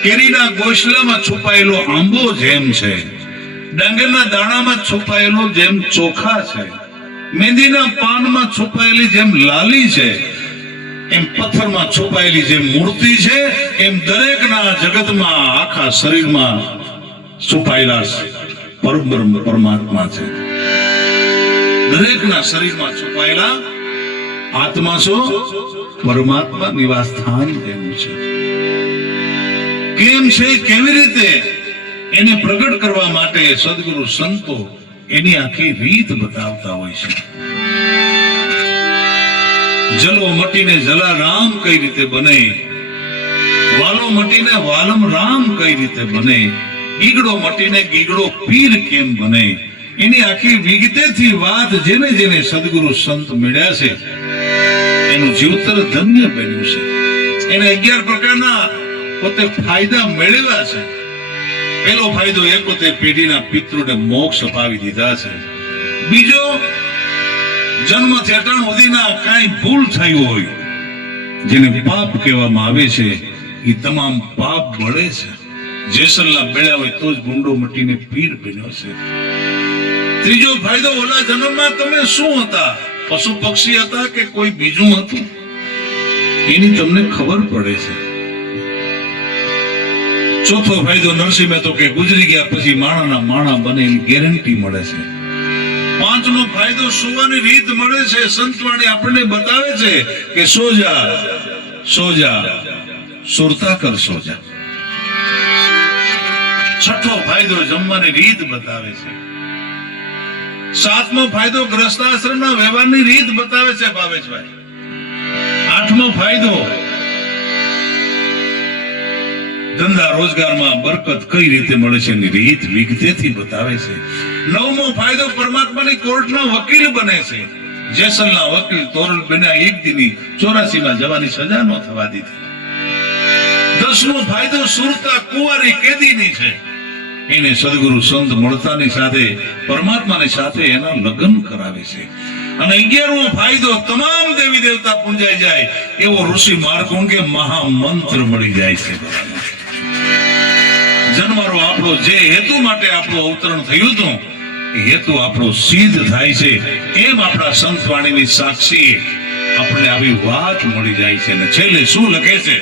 કેરીના ગોશલામાં છુપાયેલો આંબો જેમ છે, ડાંગરના દાણામાં છુપાયેલો જેમ ચોખા છે, મહેંદીના પાનમાં છુપાયેલી જેમ લાલી છે, એમ પથ્થરમાં છુપાયેલી જેમ મૂર્તિ છે, એમ દરેકના જગતમાં આખા શરીરમાં છુપાયેલા પરબ્રહ્મ પરમાત્મા છે. દરેકના શરીરમાં છુપાયેલા આત્મા શું? પરમાત્મા નિવાસ સ્થાન તેનું છે. કેમ છે, કેવી રીતે એને પ્રગટ કરવા માટે સદગુરુ સંતો એની આખી રીત બતાવતા હોય છે. જલો મટીને જલારામ કઈ રીતે બને, વાલો મટીને વાલમ રામ કઈ રીતે બને, ગીગડો મટીને ગીગડો પીર કેમ બને, એની આખી વિગતેથી વાત જેને જેને સદગુરુ સંત મળ્યા છે એનું જીવતર ધન્ય બન્યું છે. એને 11 પ્રકારના પોતે ફાયદા મેળવ્યા છે. પહેલો ફાયદો એ પોતે પેઢીના પિતૃને મોક્ષ અપાવી દીધા છે. બીજો, જન્મથી અટાણ સુધીના કાંઈ ભૂલ થઈ હોય જેને પાપ કહેવામાં આવે છે એ તમામ પાપ બળે છે. જેસલના બેળ્યા હોય તો જ ગુંડો મટીને પીર બન્યો છે. ત્રીજો ફાયદો, ઓલા જન્મમાં તમે શું હતા, પશુ પક્ષી હતા કે કોઈ બીજું હતું, એની તમને ખબર પડે છે. ચોથો ફાયદો, નરસિંહ મહેતો કે ગુજરી ગયા પછી માણાના માણા બને એની ગેરંટી મળે છે. પાંચમો ફાયદો, સુવાની રીત મળે છે. સંતવાણી આપણને બતાવે છે કે સોજા સોજા સુરતા કર સોજા. છઠ્ઠો ફાયદો, જમવાની રીત બતાવે છે. સાતમો ફાયદો, ગ્રસ્તાશ્રમના વ્યવહારની રીત બતાવે છે ભાવેશભાઈ. આઠમો ફાયદો, ધંધા રોજગારમાં બરકત કઈ રીતે મળે છે એની રીત વિગતેથી બતાવે છે. નવમો ફાયદો, પરમાત્માની કોર્ટના વકીલ બને છે. જેસલના વકીલ તોરલ બન્યા એક દીની 84 માં જવાની સજા ન થવા દીધી. 10મો ફાયદો, સુરતા કુંવારી કેદીની છે. એને સદગુરુ સંત મળતાની સાથે પરમાત્માની સાથે એના લગ્ન કરાવે છે. અને 11મો ફાયદો, તમામ દેવી દેવતા પૂંજાઈ જાય એવો ઋષિ માર્કોંગે મહામંત્ર મળી જાય છે. જન્મારો આપણો જે હેતુ માટે આપણું અવતરણ થયું હતું એ હેતુ આપણો સિદ્ધ થાય છે. એમ આપણા સંતવાણીની સાક્ષી આપણને આવી વાત મળી જાય છે. અને છેલ્લે શું લખે છે?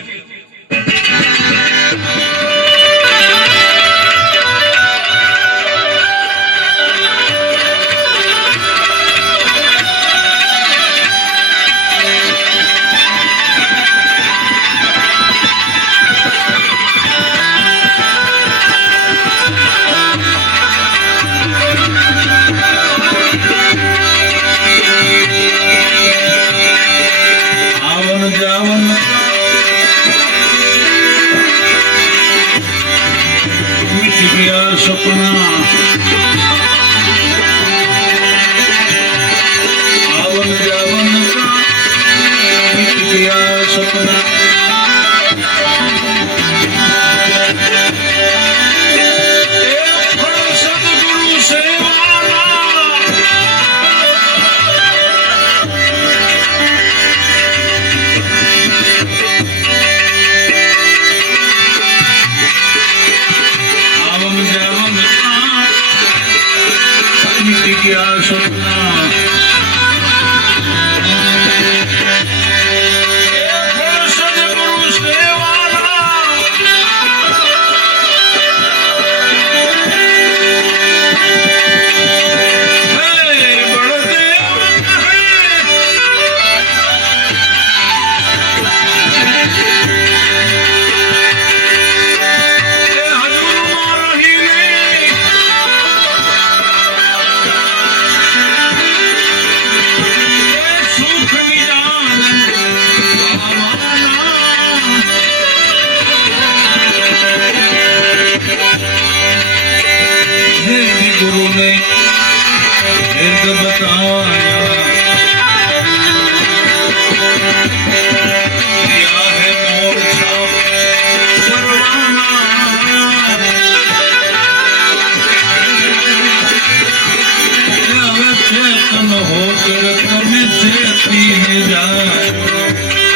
होकर तुम्हें चेती में जाए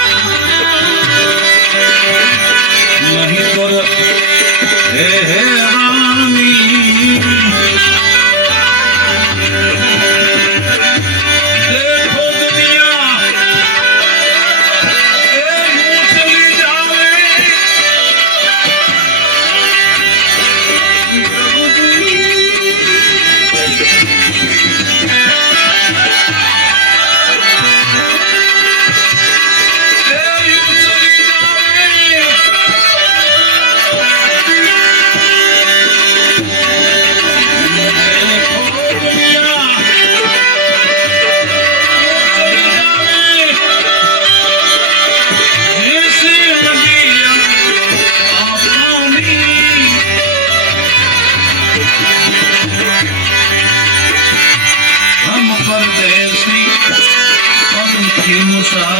સખી મુસા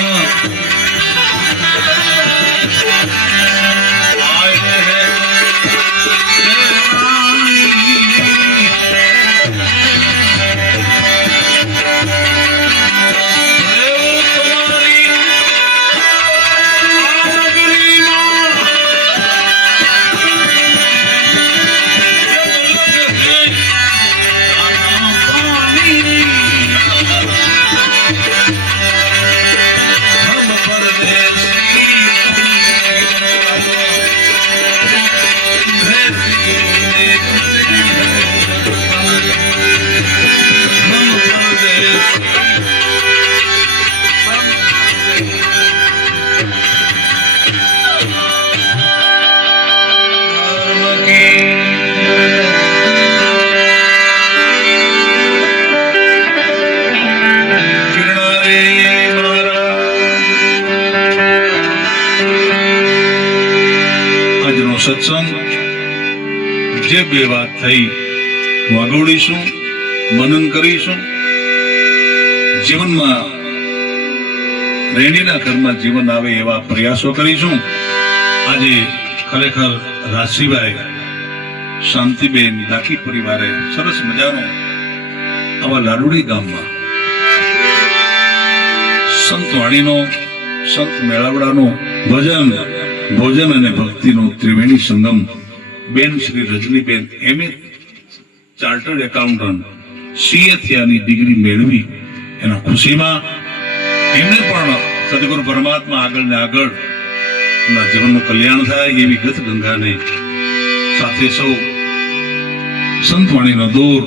સત્સંગ જે બે વાત થઈ વાગોડીશું, મનન કરીશું, જીવનમાં રેણીના ઘરમાં જીવન આવે એવા પ્રયાસો કરીશું. આજે ખરેખર રાશિભાઈ શાંતિબેન ડાકી પરિવારે સરસ મજાનો આવા લાડુડી ગામમાં સંત વાણીનો, સંત મેળાવડાનો ભજન, ભોજન અને ભક્તિનો ત્રિવેણી સંગમ બેન Shri Rajniben MA. Chartered accountant CA થયાની ડિગ્રી મેળવી એના ખુશીમાં એમને પણ સદગુરુ પરમાત્મા આગળ ને આગળ એમના જીવનનું કલ્યાણ થાય એવી ગત ગંગાને સાથે સૌ સંતવાણીનો દોર,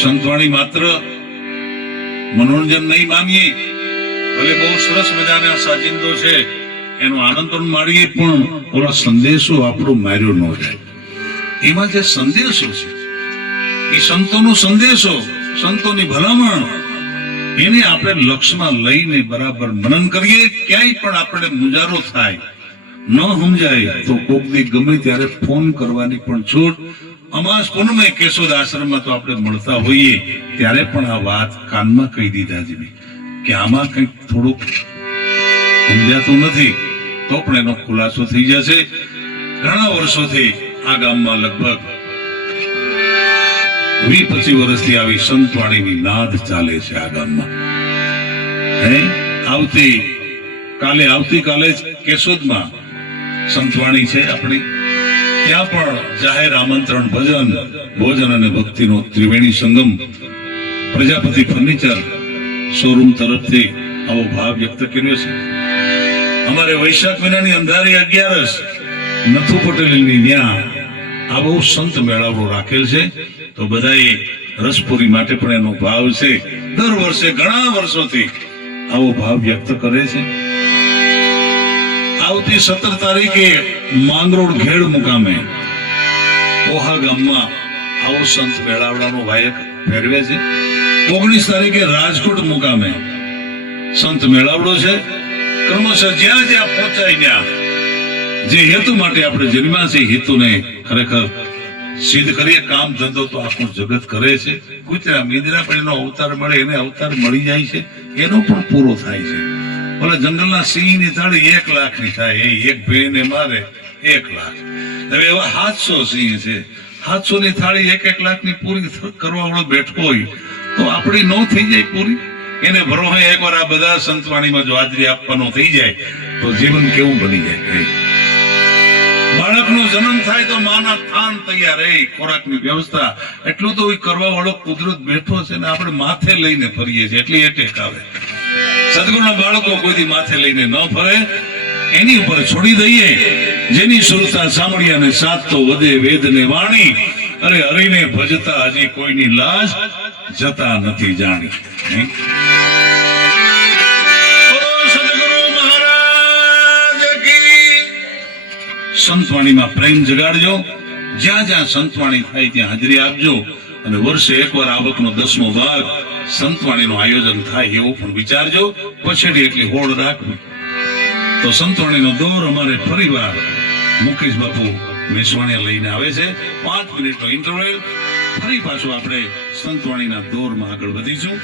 સંતવાણી માત્ર મનોરંજન નહીં માનીએ, ભલે બહુ સરસ મજાના સાજિંદો છે એનો આનંદ પણ માણીએ, પણ ઓલા સંદેશો આપણો માર્યો ન જાય. એમાં જે સંદેશો છે એ સંતોનો સંદેશો, સંતોની ભલામણ, એને આપણે લક્ષમાં લઈને બરાબર મનન કરીએ. ક્યાંય પણ આપણે મુંજારો થાય, ન સમજાય તો કોક દી ગમે ત્યારે ફોન કરવાની પણ છૂટ. અમાસ પૂનમે કેશોદ આશ્રમમાં તો આપણે મળતા હોઈએ ત્યારે પણ આ વાત કાનમાં કહી દીધા છે કે આમાં કંઈક થોડુંક સમજાતું નથી, તો પણ એનો ખુલાસો થઈ જશે. ઘણા વર્ષોથી આ ગામમાં લગભગ 20-25 વર્ષથી આવી સંતવાણીની નાદ ચાલે છે આ ગામમાં. આવતીકાલે જ કેશોદમાં સંતવાણી છે આપણી, ત્યાં પણ જાહેર આમંત્રણ, ભજન, ભોજન અને ભક્તિનો ત્રિવેણી સંગમ પ્રજાપતિ ફર્નિચર શોરૂમ તરફથી આવો ભાવ વ્યક્ત કર્યો છે. અમારે વૈશાખ મહિનાની અંધારી 11 નથુ પટેલની ત્યાં આ બહુ સંત મેળાવડો રાખેલ છે, તો બધાએ રસપુરી માટે પણ એનો ભાવ છે. દર વર્ષે ઘણા વર્ષોથી આવો ભાવ વ્યક્ત કરે છે. આવતી 17 તારીખે માંગરોળ ઘેડ મુકામે ઓહા ગામમાં આવો સંત મેળાવડાનો વાયક ફેરવે છે. 19 તારીખે રાજકોટ મુકામે સંત મેળાવડો છે. ક્રમશઃ જ્યાં જ્યાં પહોંચાય ત્યાં જે હેતુ માટે આપણે જન્મ્યા છે હેતુને ખરેખર સિદ્ધ કરીએ. કામ ધંધો તો આખું જગત કરે છે. કુતરા મીંદરા પણ એનો અવતાર મળે, એને અવતાર મળી જાય છે, એનો પણ પૂરો થાય છે. ઓલા જંગલના સિંહની થાળી 1 લાખની થાય, એ એક ભેને મારે 1 લાખ. હવે એવા 700 સિંહ છે, 700 ની થાળી 1 લાખની પૂરી કરવા વાળો બેઠો હોય તો આપણી નો થઈ જાય પૂરી. એને ભરોસે એકવાર આ બધા સંતવાણીમાં જો હાજરી આપવાનો થઈ જાય તો જીવન કેવું બની જાય. બાળકનો જન્મ થાય તો માના થાન તૈયાર, ખોરાકની વ્યવસ્થા, એટલું તો કરવા વાળો કુદરત બેઠો છે ને આપણે માથે લઈને ફરીએ છીએ, એટલી એટેક આવે. સદગુરુના બાળકો કોઈ માથે લઈને ન ફરે, એની ઉપર છોડી દઈએ. જેની સુરતા સાંભળી અને સાત તો વધે વેદ ને વાણી, અરે હરિને ભજતા હજી કોઈની લાજ જતા નથી જાણી. સંતવાણીમાં પ્રેમ જગાડજો. જ્યાં જ્યાં સંતવાણી થાય ત્યાં હાજરી આપજો. અને વર્ષે એકવાર આવકનો 10મો ભાગ સંતવાણીનું આયોજન થાય એવું પણ વિચારજો. પછેડી એટલી હોડ રાખવી. તો સંતવાણીનો દોર અમારે ફરીવાર મુકેશ બાપુ મેસવાણીયા લઈને આવે છે. 5 મિનિટનો ઇન્ટરવલ, ફરી પાછું આપણે સંતવાણીના દોરમાં આગળ વધીશું.